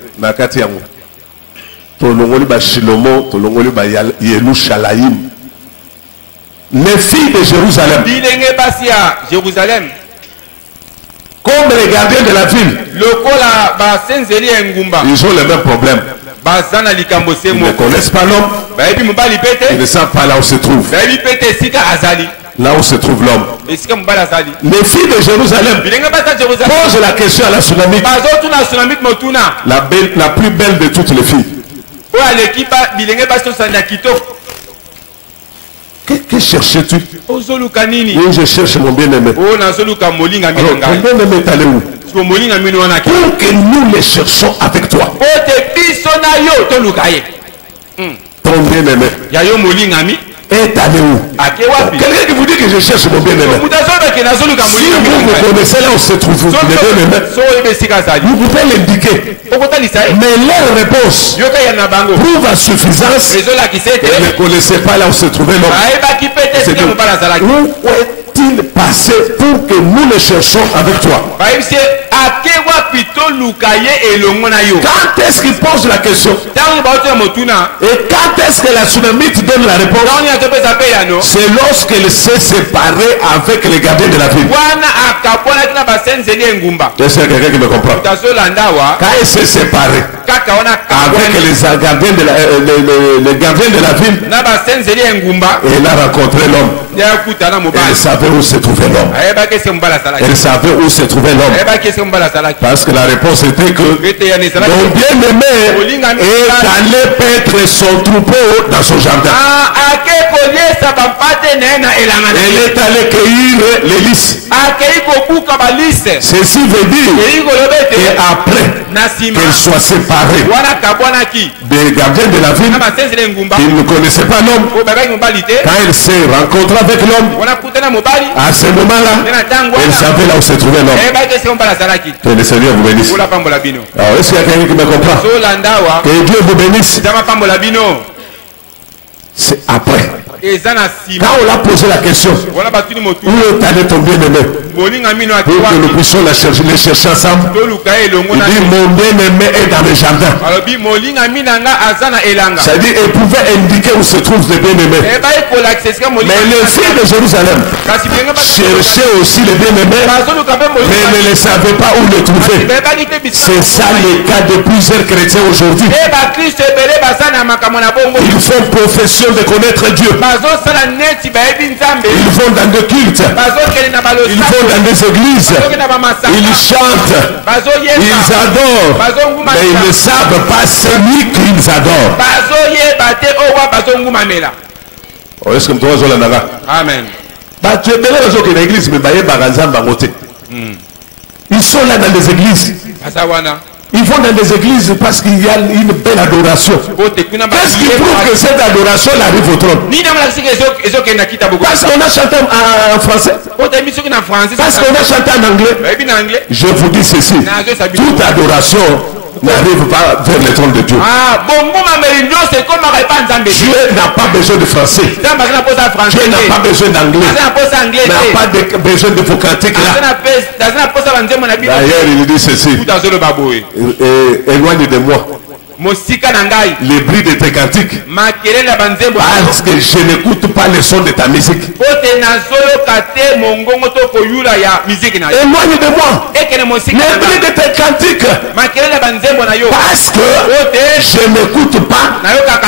Les filles de Jérusalem, comme les gardiens de la ville, ils ont le même problème. Ils ne connaissent pas l'homme, ils ne savent pas là où se trouve. Là où se trouve l'homme. Les filles de Jérusalem posent la question à la tsunami. La plus belle de toutes les filles. Que cherches-tu? Oui, je cherche mon bien-aimé. Ton bien-aimé est allé où? Pour que nous les cherchons avec toi. Ton bien-aimé est allé où? Quelqu'un qui vous dit que je cherche mon bien-aimé. Si vous connaissez là où se trouve le bien-aimé, vous pouvez l'indiquer. Mais leur réponse prouve à suffisance que vous ne connaissez pas là où se trouvait l'homme. Où est-il passé pour que nous le cherchions avec toi? Quand est-ce qu'il pose la question? Et quand est-ce que la tsunamite donne la réponse? C'est lorsqu'elle s'est séparée avec les gardiens de la ville. Est-ce qu'il y a quelqu'un qui me comprend? Quand elle s'est séparée avec les gardiens de la ville, elle a rencontré l'homme. Elle savait où se trouvait l'homme. Elle savait où se trouvait l'homme. Parce que la réponse était que mon bien-aimé est allé paître son troupeau dans son jardin. Elle est allée cueillir les lys. Ceci veut dire qu'après qu'elle soit séparée des gardiens de la ville, ils ne connaissaient pas l'homme. Quand elle s'est rencontrée avec l'homme, à ce moment-là, elle savait là où se trouvait l'homme. Que le Seigneur vous bénisse. Alors, est-ce qu'il y a quelqu'un qui me comprend? Que Dieu vous bénisse. C'est après. Quand on a posé la question, où est allé ton bien-aimé? Pour que nous puissions les chercher ensemble. Il dit mon bien-aimé est dans le jardin. C'est-à-dire il pouvait indiquer où se trouve le bien-aimé. Mais les filles de Jérusalem cherchaient aussi le bien-aimé, mais ne le savaient pas où le trouver. C'est ça le cas de plusieurs chrétiens aujourd'hui. Ils font profession de connaître Dieu. Ils vont dans des cultes, ils vont dans des églises, ils chantent, ils adorent, mais ils ne savent pas celui qu'ils adorent. Est-ce que tu vois Zolananga? Amen. Bah, tu es bien dans une église, mais ils sont là dans les églises. Ils vont dans des églises parce qu'il y a une belle adoration. Qu'est-ce qui prouve que cette adoration arrive au trône? Parce qu'on a chanté en français. Parce qu'on a chanté en anglais. Je vous dis ceci. Toute adoration n'arrive pas vers le trône de Dieu. Dieu n'a pas besoin de français. Dieu n'a pas besoin d'anglais. N'a pas besoin de vocatique là. D'ailleurs, il dit ceci. Éloigne de moi les bruits de tes cantiques, parce que je n'écoute pas le son de ta musique. Éloigne de moi les bruits de tes cantiques, parce que je n'écoute pas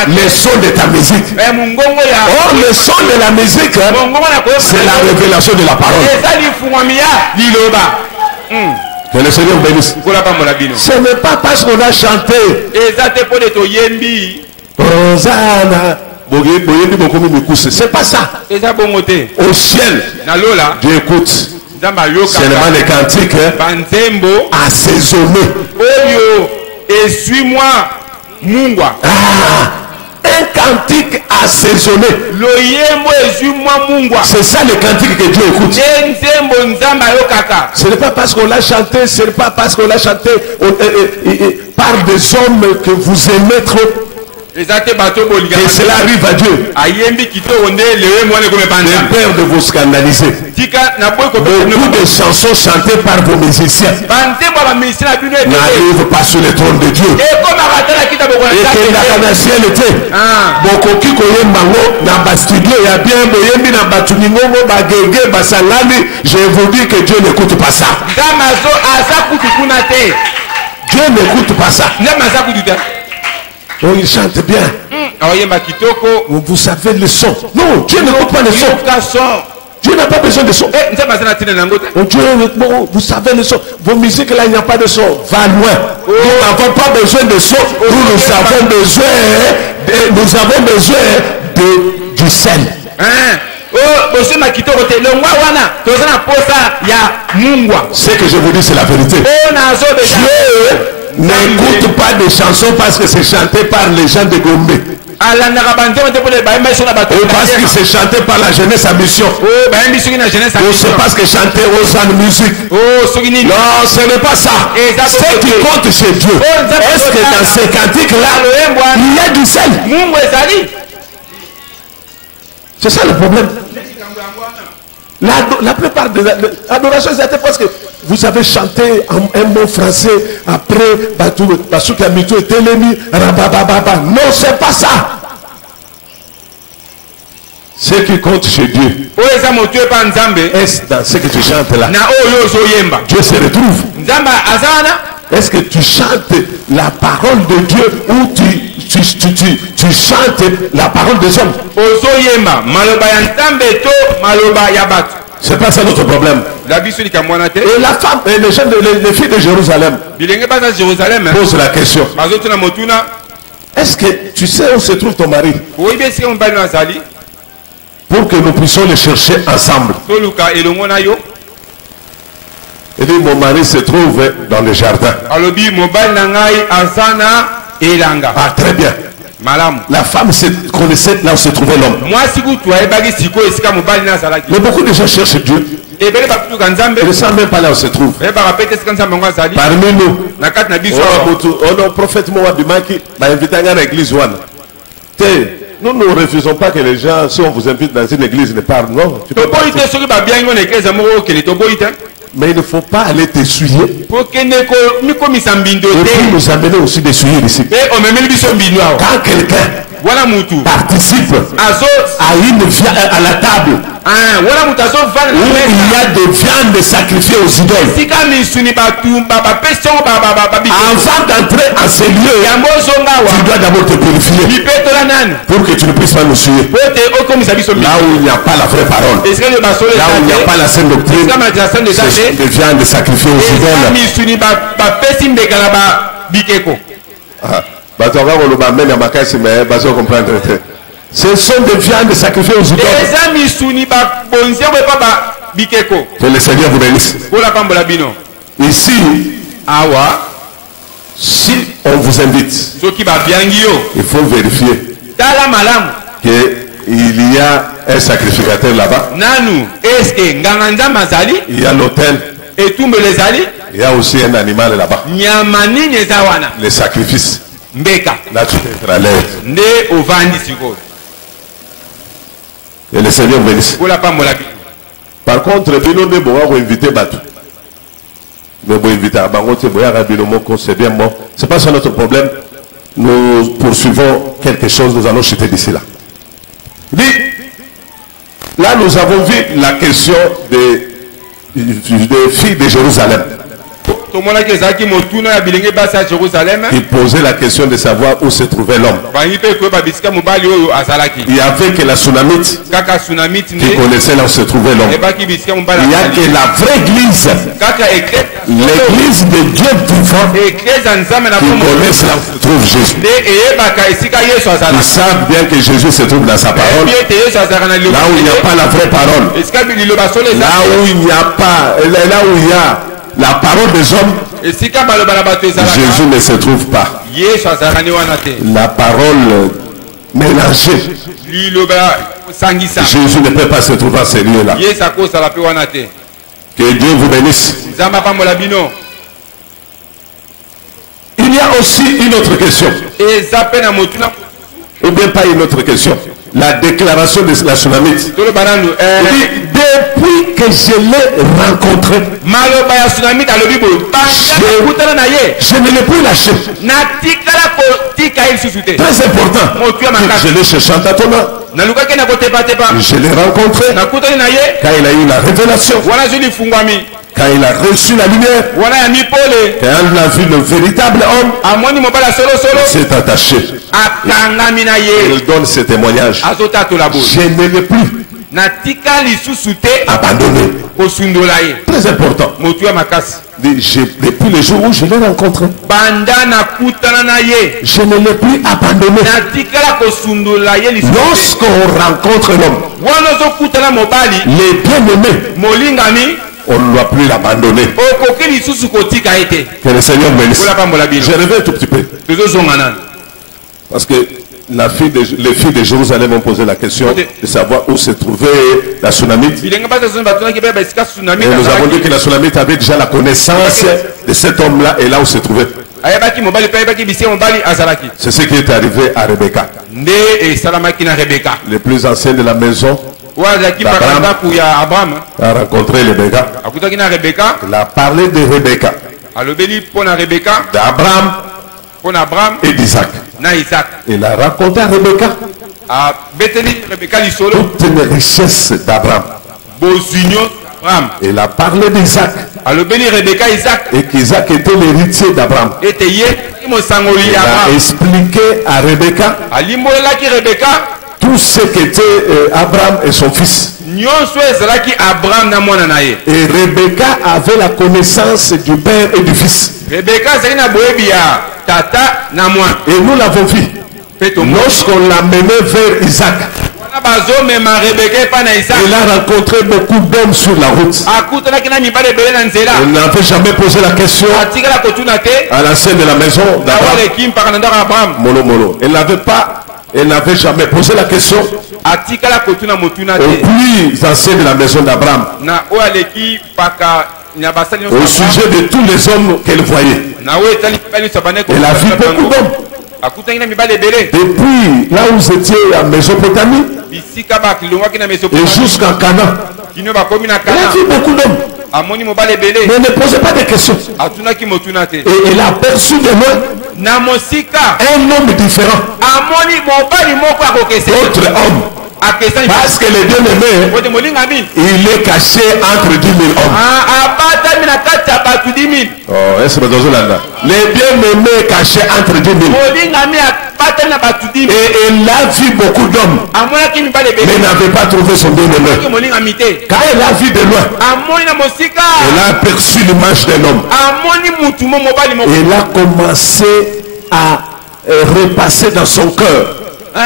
le son de ta musique. Or le son de la musique, c'est la révélation de la parole. Que le Seigneur bénisse. Ce n'est pas parce qu'on a chanté Rosanna, c'est pas ça. Au ciel, Dieu écoute seulement les cantiques assaisonnés. Un cantique assaisonné. C'est ça le cantique que Dieu écoute. Ce n'est pas parce qu'on l'a chanté, ce n'est pas parce qu'on l'a chanté par des hommes que vous aimez trop que cela arrive à Dieu. Le père de vous scandaliser. Beaucoup de chansons chantées par vos musiciens n'arrivent pas sur le trône de Dieu. Et que la canadienne était beaucoup qui je vous dis que Dieu n'écoute pas ça. Dieu n'écoute pas ça. Oh, il chante bien. Vous savez le son. Non, Dieu n'écoute pas le son. Dieu n'a pas besoin de son. Oh, Dieu, vous savez le son. Vos musiques là, il n'y a pas de son. Va loin. Nous n'avons pas besoin de son. Nous avons besoin du sel. Ce que je vous dis, c'est la vérité. Dieu n'écoute pas des chansons parce que c'est chanté par les gens de Gombe. Ou parce que c'est chanté par la jeunesse à mission. Ou c'est parce que chanté aux ans de musique. Non, ce n'est pas ça. Ce qui compte chez Dieu, est-ce que dans ces cantiques-là, il y a du sel? C'est ça le problème. La plupart de l'adoration, c'est parce que vous avez chanté un mot français après non, c'est pas ça. Ce qui compte chez Dieu, est-ce dans ce que tu chantes là, Dieu se retrouve? Est-ce que tu chantes la parole de Dieu ou tu chantes la parole des hommes? C'est pas ça notre problème. Et la femme, et les filles de Jérusalem posent la question. Est-ce que tu sais où se trouve ton mari? Pour que nous puissions le chercher ensemble. Il dit, mon mari se trouve dans le jardin. Ah, très bien. La femme connaissait là où se trouvait l'homme. Mais beaucoup de gens cherchent Dieu. Et ne savent même pas là où se trouve. Parmi nous, le prophète Moabimaki m'a invité à l'église. Nous ne refusons pas que les gens, si on vous invite dans une église, ne parlent. Non. Mais il ne faut pas aller t'essuyer. Et puis nous amener aussi d'essuyer ici. Quand quelqu'un participe à la table où il y a des viandes sacrifiées aux idoles, avant d'entrer en ces lieux, tu dois d'abord te purifier pour que tu ne puisses pas nous suivre. Là où il n'y a pas la vraie parole, là où il n'y a pas la sainte doctrine, c'est des viandes sacrifiées aux idoles. Ce sont des viandes sacrifiées aux idoles. Que le Seigneur vous bénisse. Ici, si on vous invite, il faut vérifier qu'il y a un sacrificateur là-bas. Il y a l'autel. Il y a aussi un animal là-bas. Les sacrifices. Là, tu peux être à l'aise. Et le Seigneur bénisse. Par contre, inviter Batu. Mais vous invitez à Bangote, c'est bien bon. Ce n'est pas ça notre problème. Nous poursuivons quelque chose, nous allons chuter d'ici là. Là, nous avons vu la question des filles de Jérusalem. Il posait la question de savoir où se trouvait l'homme. Il n'y avait que la Sunamite qui connaissait là où se trouvait l'homme. Il n'y a que la vraie église, l'église de Dieu vivant, qui connaissent là où se trouve Jésus. Ils savent bien que Jésus se trouve dans sa parole, là où il n'y a pas la vraie parole, là où il n'y a pas, là où il y a la parole des hommes, Jésus ne se trouve pas. La parole mélangée, Jésus ne peut pas se trouver à ce lieu-là. Que Dieu vous bénisse. Il y a aussi une autre question. Ou bien pas une autre question. La déclaration de la Sunamite. Depuis que je l'ai rencontré, je ne l'ai plus lâché. Très important. Je l'ai cherché en tâtonnant. Je l'ai rencontré quand il a eu la révélation. Quand il a reçu la lumière, quand il a vu le véritable homme, il s'est attaché. Il donne ce témoignage. Je ne l'ai plus abandonné. Très important. Depuis le jour où je l'ai rencontré, je ne l'ai plus abandonné. Lorsqu'on rencontre l'homme, les bien-aimés, on ne doit plus l'abandonner. Que le Seigneur bénisse. Je reviens un tout petit peu. Parce que les filles de Jérusalem ont posé la question de savoir où se trouvait la Sunamite. Et nous avons dit que la Sunamite avait déjà la connaissance de cet homme-là et là où se trouvait. C'est ce qui est arrivé à Rebecca. Le plus ancien de la maison Abraham a rencontré Rebecca. Il a parlé de Rebecca, d'Abraham et d'Isaac. Il a raconté à Rebecca toutes les richesses d'Abraham. Il a parlé d'Isaac et qu'Isaac était l'héritier d'Abraham. Il a expliqué à Rebecca tout ce qu'était Abraham et son fils. Et Rebecca avait la connaissance du père et du fils. Et nous l'avons vu. Lorsqu'on l'a mené vers Isaac, il a rencontré beaucoup d'hommes sur la route. Il n'avait jamais posé la question à la scène de la maison d'Abraham. Elle n'avait jamais posé la question aux plus anciens de la maison d'Abraham au sujet de tous les hommes qu'elle voyait. Elle a vu beaucoup d'hommes. Depuis là où vous étiez à Mésopotamie et jusqu'à Canaan, elle a vu beaucoup d'hommes. Mais ne posez pas de questions. Et elle a aperçu de loin un homme différent. Autre homme. Parce que les bien-aimés, il est caché entre 10 000 hommes. Oh, est-ce que les bien-aimés cachés entre 10 000. Et elle a vu beaucoup d'hommes, mais n'avait pas trouvé son bien-aimé. Quand elle a vu de loin, elle a aperçu l'image d'un homme. Elle a commencé à repasser dans son cœur Elle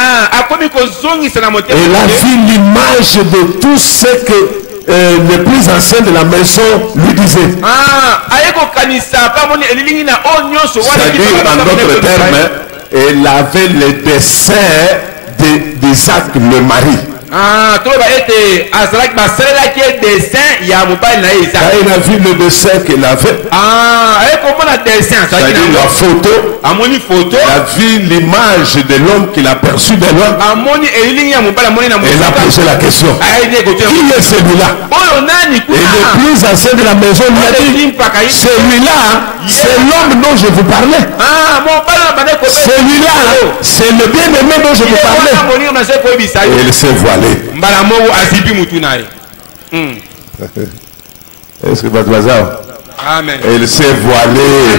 a vu l'image de tout ce que le plus ancien de la maison lui disait. C'est-à-dire, en d'autres termes, elle avait le dessin d'Isaac, le mari. Quand il a vu le dessin qu'elle avait, c'est-à-dire la photo, il a vu l'image de l'homme qu'il a perçu de loin. Elle a posé la question: qui est celui-là? Et le plus ancien de la maison lui a dit: celui-là, c'est l'homme dont je vous parlais. Celui-là, c'est le bien-aimé dont je vous parlais. Et elle s'est voilée. Est-ce que votre voisin? Amen. Elle s'est voilée.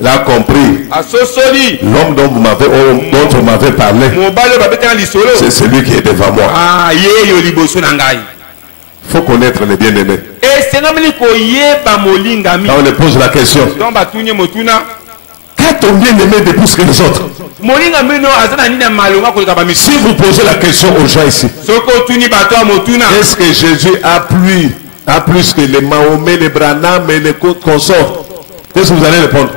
Elle a compris. L'homme dont on m'avait parlé, c'est celui qui est devant moi. Il faut connaître les bien-aimés. Quand on lui pose la question: quand ton bien-aimé de plus que les autres? Si vous posez la question aux gens ici, est-ce que Jésus a plus que les Mahomet, les Branham et les consorts? Qu'est-ce que vous allez répondre?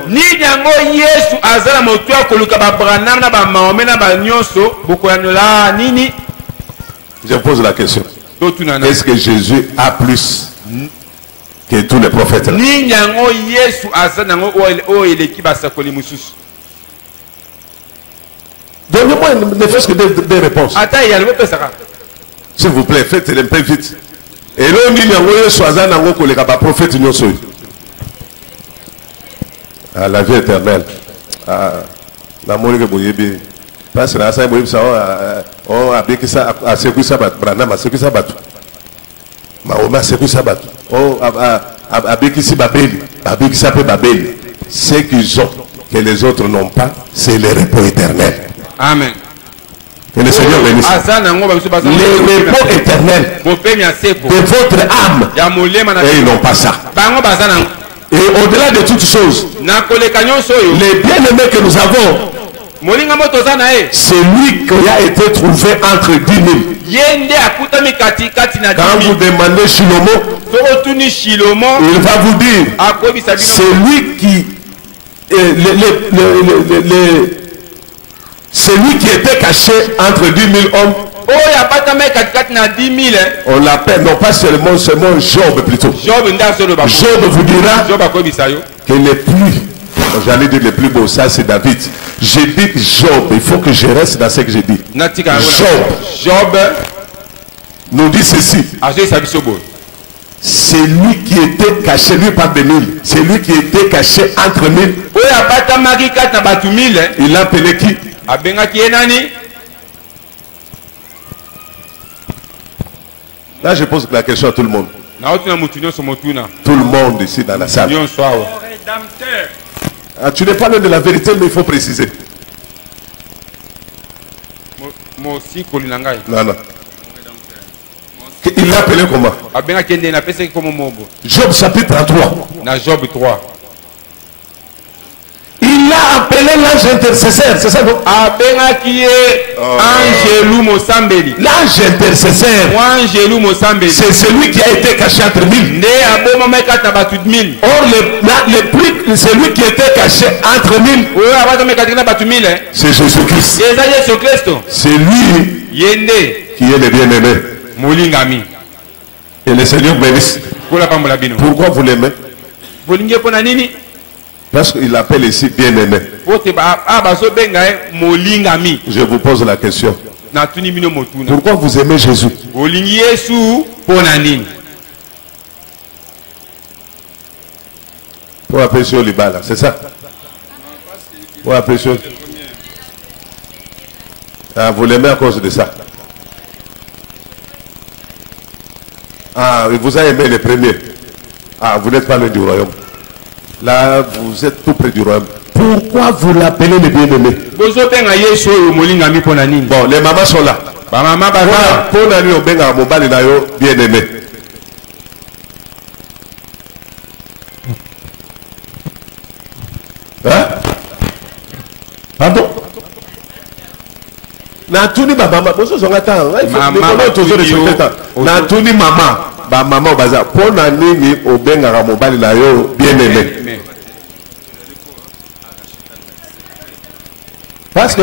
Je pose la question: est-ce que Jésus a plus que tous les prophètes? Donnez-moi ne faites que des réponses. S'il vous plaît, faites-le un peu vite. Et là, on dit que les prophètes ne sont pas la vie éternelle. Parce que là, ça on a bien que ça a sécu ça bat, Branham a sécu ça bat. Mahoma a sécu ça bat. On a bien que si Babel, a bien que ça peut Babel. Ce qu'ils ont que les autres n'ont pas, c'est le repos éternel. Amen. Que le Seigneur bénisse. Le repos éternel de votre âme. Et ils n'ont pas ça. Et au-delà de toutes choses, les bien-aimés que nous avons, c'est lui qui a été trouvé entre 10 000. Quand vous demandez Shilomo, il va vous dire: c'est lui qui celui qui était caché entre 10 000 hommes. On l'appelle non pas seulement Job plutôt. Job vous dira que le plus, j'allais dire le plus beau, ça c'est David. J'ai dit Job, il faut que je reste dans ce que j'ai dit. Job nous dit ceci: c'est lui qui était caché, lui par des mille, c'est lui qui était caché entre 1000. Il a appelé qui? Là, je pose la question à tout le monde. Tout le monde ici dans la salle. Ah, tu n'es pas loin de la vérité, mais il faut préciser. Non, non. Il l'a appelé comment? Job chapitre 3. Il a appelé l'ange intercesseur, c'est ça? L'ange intercesseur, c'est celui qui a été caché entre 1000. Or, c'est lui qui était caché entre 1000. C'est Jésus-Christ. C'est lui qui est le bien-aimé. Et le Seigneur bénisse. Pourquoi vous l'aimez? Parce qu'il l'appelle ici bien-aimé. Je vous pose la question: pourquoi vous aimez Jésus? Pour apprécier Libala, c'est ça? Pour apprécier. Ah, vous l'aimez à cause de ça? Ah, il vous a aimé les premiers. Ah, vous n'êtes pas loin du royaume. Là, vous êtes tout près du royaume. Pourquoi vous l'appelez le bien-aimé? Bon, les mamans sont là. Bien-aimé. Hein? Pardon? Natuni maman, boso zonga ta. Natuni maman, ba maman baza. Pona nini obenga ga mobali na yo bien aimé. Parce que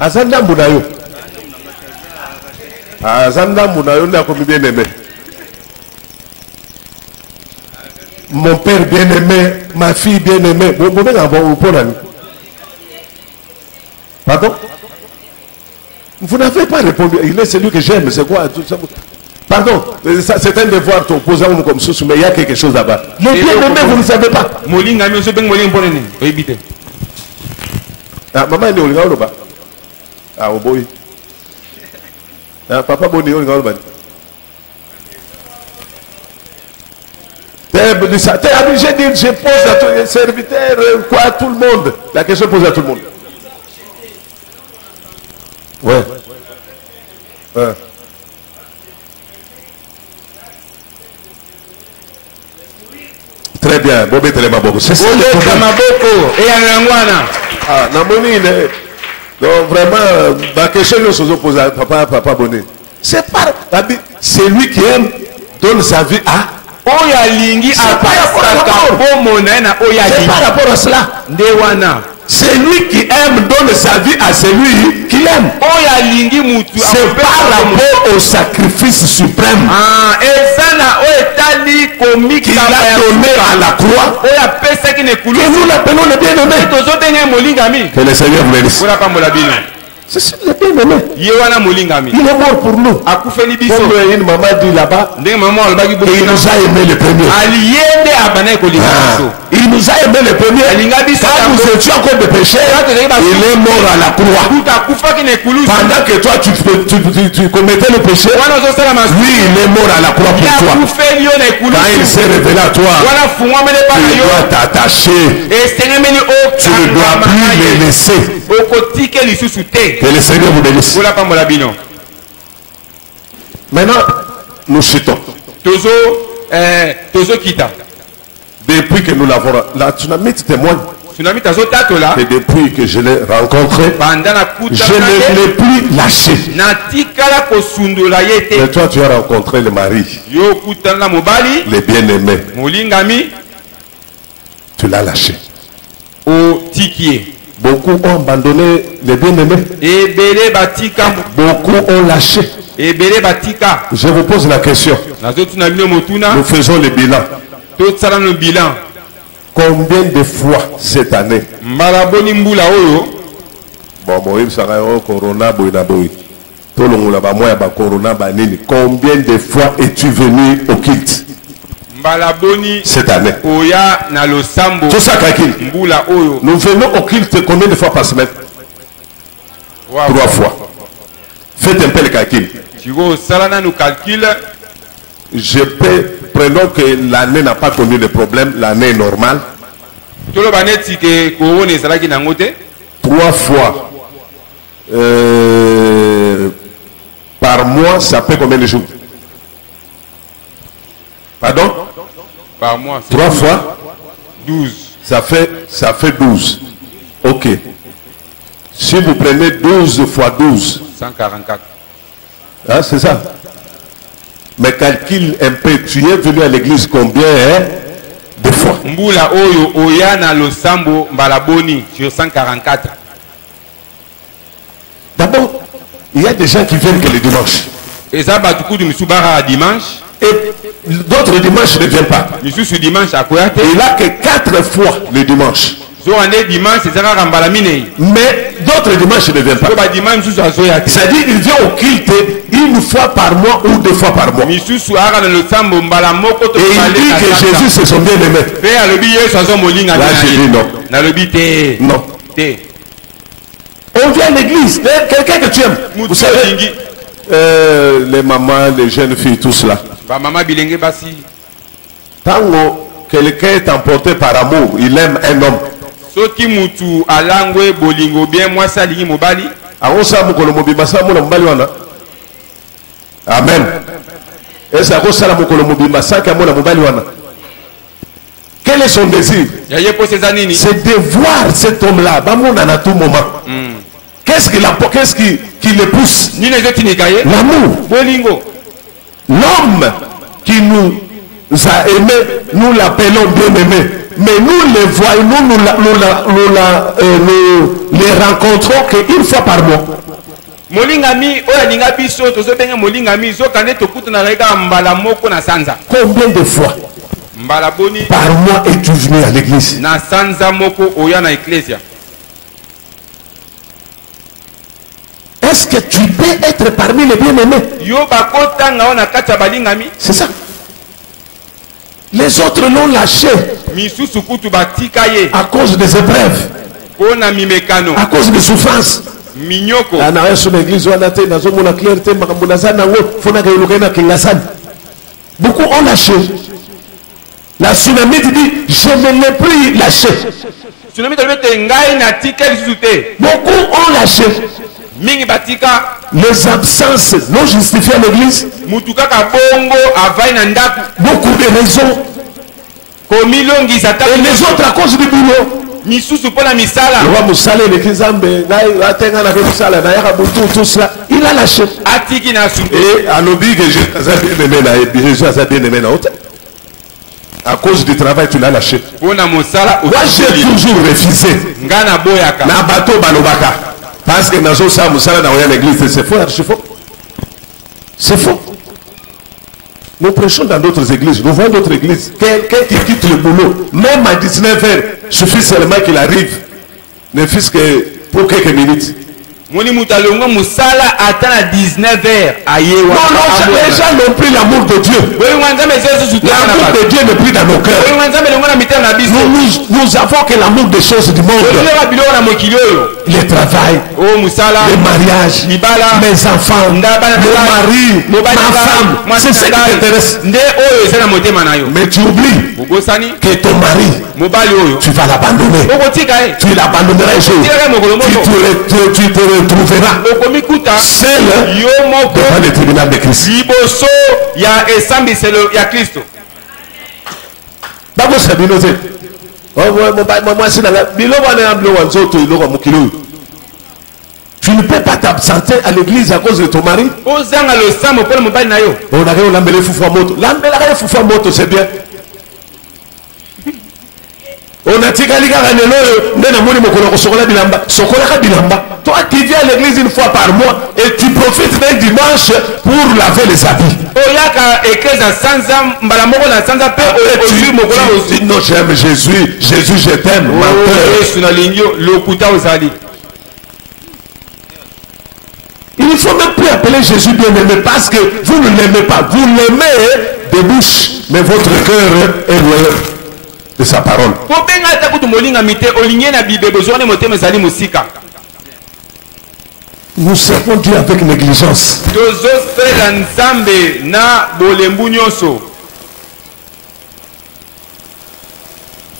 azanda mbuna yo. Azanda mbuna yo na ko bien aimé. Mon père bien aimé, ma fille bien aimée. Pardon? Vous n'avez pas répondu. Il est celui que j'aime. C'est quoi? Pardon, c'est un devoir t'opposer comme ça, mais il y a quelque chose là-bas. Mon bien aimé, vous ne savez pas. Ah, maman est au là-bas. Ah, au boy. Ah, papa Boni, au là-bas. T'es obligé de dire, je pose à tous les serviteurs, quoi, à tout le monde. La question pose à tout le monde. Ouais. Ouais. Très bien. Bobé Télémaboko. C'est ça. Bobé Télémaboko. Et Anangwana. Ah, Namoni, donc vraiment, la question que nous posons à papa Bonnet. C'est lui qui aime, donne sa vie à. C'est par rapport à cela. C'est lui qui aime, donne sa vie à celui qui aime. C'est par rapport au sacrifice suprême qu'il a donné à la croix que nous l'appelons le bien-aimé. Que le Seigneur vous bénisse. C'est le bien-aimé. Il est mort pour nous. Comme une maman dit là-bas, il nous a aimé le premier. Il nous a aimé le premier. Quand nous étions encore des pécheurs, il est mort à la croix. Pendant que toi tu commettais le péché, lui il est mort à la croix pour toi. Quand il s'est révélé à toi, tu dois t'attacher. Tu ne dois plus les laisser. Que le Seigneur vous bénisse. Maintenant, nous chutons. Depuis que nous l'avons, la tsunamite témoigne. Et depuis que je l'ai rencontré, je ne l'ai plus lâché. Mais toi, tu as rencontré le mari, le bien-aimé. Tu l'as lâché. Beaucoup ont abandonné les bien-aimés. Beaucoup ont lâché. Je vous pose la question. Nous faisons le bilan. Combien de fois cette année? Combien de fois es-tu venu au culte cette année? Tout ça, nous venons au culte combien de fois par semaine? 3 fois. Faites un peu le calcul. Je peux, prenons que l'année n'a pas connu de problème, l'année est normale. 3 fois par mois, ça fait combien de jours? Pardon? Par mois. 3 fois 12. Ça fait 12. Ok. Si vous prenez 12 fois 12. 144. Ah, c'est ça. Mais calcule un peu. Tu es venu à l'église combien de fois? Mbula oyo oyana lo sambo mbalaboni sur 144. D'abord, il y a des gens qui viennent que le dimanche. Et ça va tout du misubara dimanche. Et d'autres dimanches ne viennent pas. Il a que 4 fois le dimanche. Mais d'autres dimanches ne viennent pas. C'est-à-dire qu'il vient au culte 1 fois par mois ou 2 fois par mois. Et il dit que Jésus c'est son bien-aimé. Là je dis non. Non. On vient à l'église, quelqu'un que tu aimes. Vous savez, les mamans, les jeunes filles, tout cela. Tant que quelqu'un est emporté par amour, il aime un homme. Amen. Quel est son désir? C'est de voir cet homme-là à tout moment. Que Qu'est-ce qui les pousse? L'amour. L'homme qui nous a aimés, nous l'appelons bien-aimé. Mais nous les voyons, nous les rencontrons qu'une fois par mois. Combien de fois par mois es-tu venu à l'église? Est-ce que tu peux être parmi les bien-aimés? C'est ça. Les autres l'ont lâché à cause des épreuves, à cause des souffrances. Beaucoup ont lâché. La tsunami dit, je ne l'ai plus lâché. Beaucoup ont lâché. Les absences non justifiées à l'église. Beaucoup de raisons. Et les autres à cause du boulot. Il a lâché. Et à l'objet que Jésus a bien aimé à cause du travail, tu l'as lâché. Moi, j'ai toujours refusé. Parce que dans l'église, c'est faux, c'est faux. C'est faux. Nous prêchons dans d'autres églises. Nous voyons d'autres églises. Quelqu'un qui quitte le boulot, même à 19h, suffit seulement qu'il arrive. Ne fût-ce que pour quelques minutes. Les gens n'ont pris l'amour de Dieu. L'amour de Dieu n'est plus dans nos cœurs. Nous avons que l'amour des choses du monde. Le travail, le mariage, mes enfants, mon mari, ma femme. C'est ce qui t'intéresse. Mais tu oublies que ton mari, tu vas l'abandonner. Tu l'abandonneras un jour. Tu te retrouveras seul devant le tribunal de Christ. Tu ne peux pas t'absenter à l'église à cause de ton mari. C'est bien. On a toi qui viens à l'église une fois par mois et tu profites d'un dimanche pour laver les habits. Non, j'aime Jésus. Jésus, je t'aime. Il ne faut même plus appeler Jésus bien-aimé parce que vous ne l'aimez pas. Vous l'aimez de bouche, mais votre cœur est loin de sa parole. Nous servons Dieu avec négligence.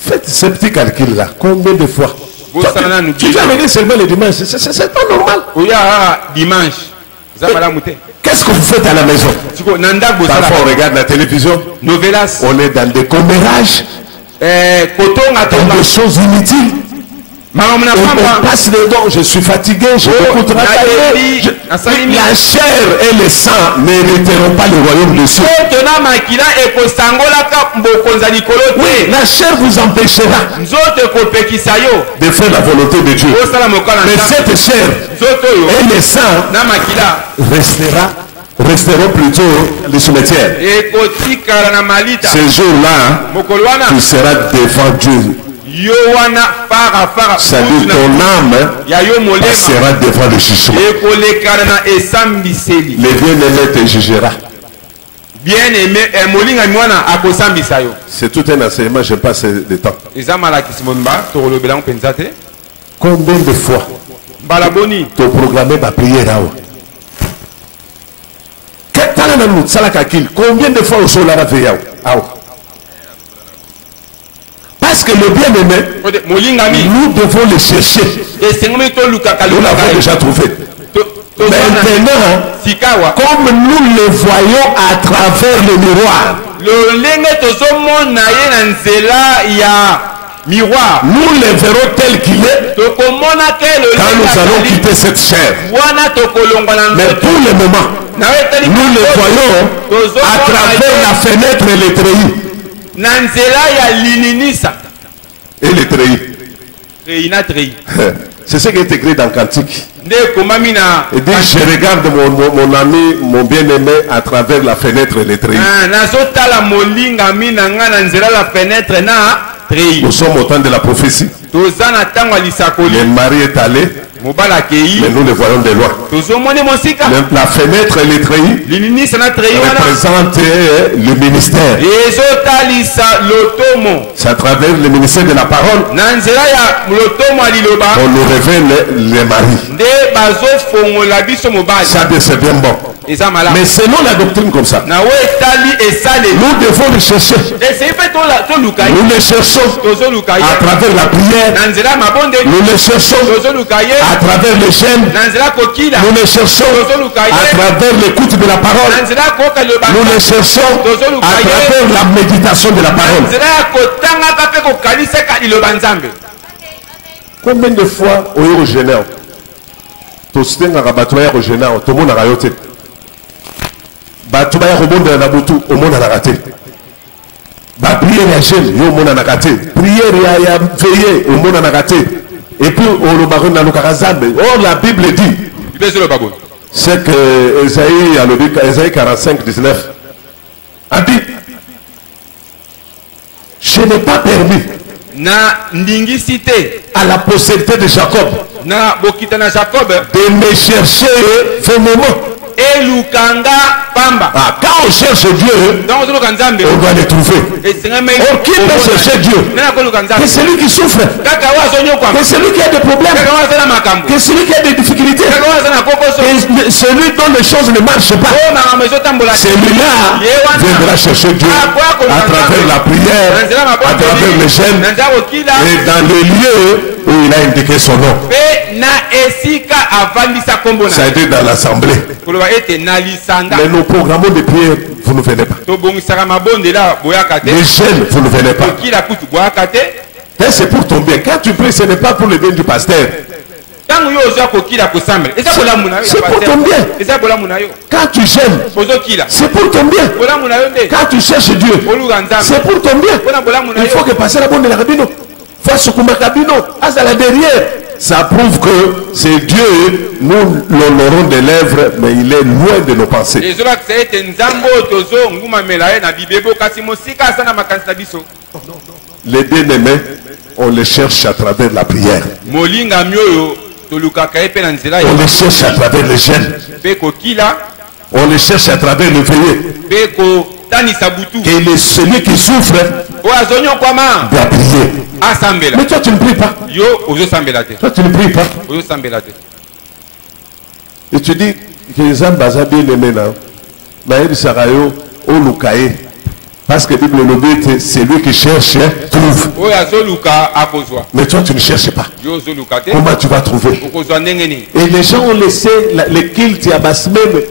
Faites ce petit calcul là. Combien de fois? Tu viens à l'église seulement le dimanche. C'est pas normal. Qu'est-ce que vous faites à la maison? Parfois on regarde la télévision. On est dans des commérages. Dans des choses inutiles. On passe les dons, je suis fatigué, je peux beaucoup travailler. La chair et le sang n'hériteront pas le royaume de Dieu. Oui, la chair vous empêchera de faire la volonté de Dieu. Mais cette chair et le sang resteront plutôt les cimetières. Ce jour-là, tu seras devant Dieu. C'est-à-dire ton âme passera devant le jugement. Le bien-aimé te jugera. C'est tout un enseignement, je passe de temps. Combien de fois tu as programmé ma prière là-haut? Combien de fois au sol à la veille? Parce que le bien-aimé, nous devons le chercher. Nous l'avons déjà trouvé. Maintenant, comme nous le voyons à travers le miroir, miroir. Nous les verrons tel qu'il est quand nous allons quitter cette chair. Mais pour le moment, nous les voyons à travers la fenêtre et les treillis. Et les treillis. C'est ce qui est écrit dans Cantique. Il dit, je regarde mon ami, mon bien-aimé à travers la fenêtre et les treillis. Nous sommes au temps de la prophétie. Le mari est allé, mais nous le voyons de loin. La fenêtre et les treillis représentent le ministère. C'est à travers le ministère de la parole on nous révèle les maris. Ça c'est bien bon. Mais selon la doctrine comme ça, nous devons le chercher. Nous le cherchons à travers la prière. Nous le cherchons à travers les chaînes. Nous le cherchons à travers l'écoute de la parole. Nous le cherchons à travers la méditation de la parole. Combien de fois au Général, tout le monde a raté. Batubaya rebonde na butu au monde a raté. Ba prière ya jeune yo monde a raté. Prière ya veillée au monde a raté. Et puis au lobaron na lukarazambe. Oh la Bible dit. C'est que Esaïe 45 19 a dit je n'ai pas permis à la postérité de Jacob de me chercher vraiment. Quand on cherche Dieu, on doit le trouver. Or, qui peut chercher Dieu? C'est celui qui souffre. C'est celui qui a des problèmes. C'est celui qui a des difficultés. C'est celui dont les choses ne marchent pas. Celui-là viendra chercher Dieu à travers la prière, à travers les chaînes et dans les lieux où il a indiqué son nom. Ça a été dans l'assemblée. Mais nos programmes de prière, vous ne venez pas. Les jeunes, vous ne venez pas. Et c'est pour ton bien. Quand tu pries, ce n'est pas pour le bien du pasteur. C'est pour ton bien. Quand tu gênes, c'est pour ton bien. Quand tu cherches Dieu, c'est pour ton bien. Il faut que passer la bonne de la rabino. Face au Kumakabino, à la derrière. Ça prouve que c'est Dieu, nous l'honorons des lèvres, mais il est loin de nos pensées. Les bien-aimés, on les cherche à travers la prière. On les cherche à travers les jeûnes. On les cherche à travers le veillé. Et celui qui souffre doit prier. Mais toi tu ne pries pas. Toi tu ne pries pas. Et tu dis que les hommes sont bien aimés là. Parce que la Bible nous dit c'est lui qui cherche trouve. Mais toi tu ne cherches pas. Comment tu vas trouver? Et les gens ont laissé les cultes à Basmem.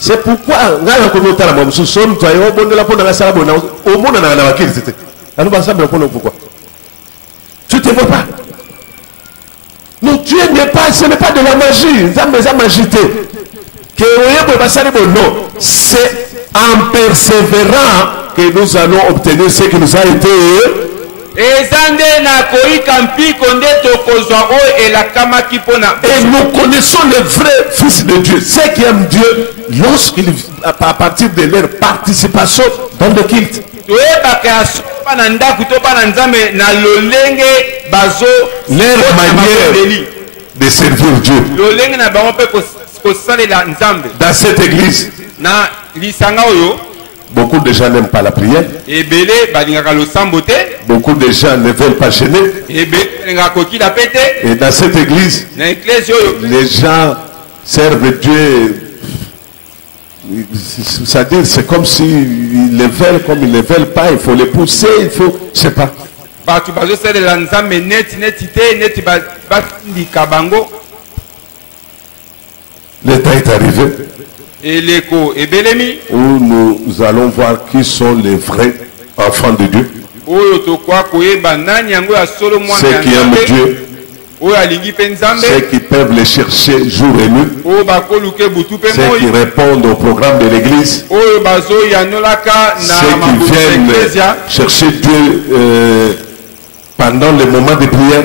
C'est pourquoi tu te vois pas. Non, Dieu n'est pas, ce n'est pas de la magie. C'est en persévérant que nous allons obtenir ce qui nous a été. Et nous connaissons le vrai Fils de Dieu, ceux qui aiment Dieu, lorsqu'ils, à partir de leur participation dans le culte. Leur manière de servir Dieu. Dans cette église, beaucoup de gens n'aiment pas la prière. Beaucoup de gens ne veulent pas gêner. Et dans cette église, les gens servent Dieu. C'est-à-dire, c'est comme s'ils le veulent, comme ils ne le veulent pas. Il faut les pousser, il faut, je sais pas. Le temps est arrivé où nous allons voir qui sont les vrais enfants de Dieu. Ceux qui aiment Dieu. Ceux qui peuvent les chercher jour et nuit. Ceux qui répondent au programme de l'église. Ceux qui viennent chercher Dieu pendant les moments de prière.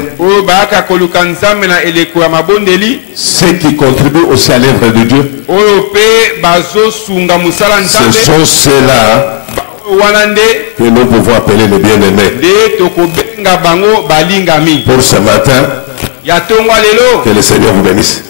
Ceux qui contribuent aussi à l'œuvre de Dieu. Ce sont ceux-là que nous pouvons appeler les bien-aimés. Pour ce matin, que le Seigneur vous bénisse.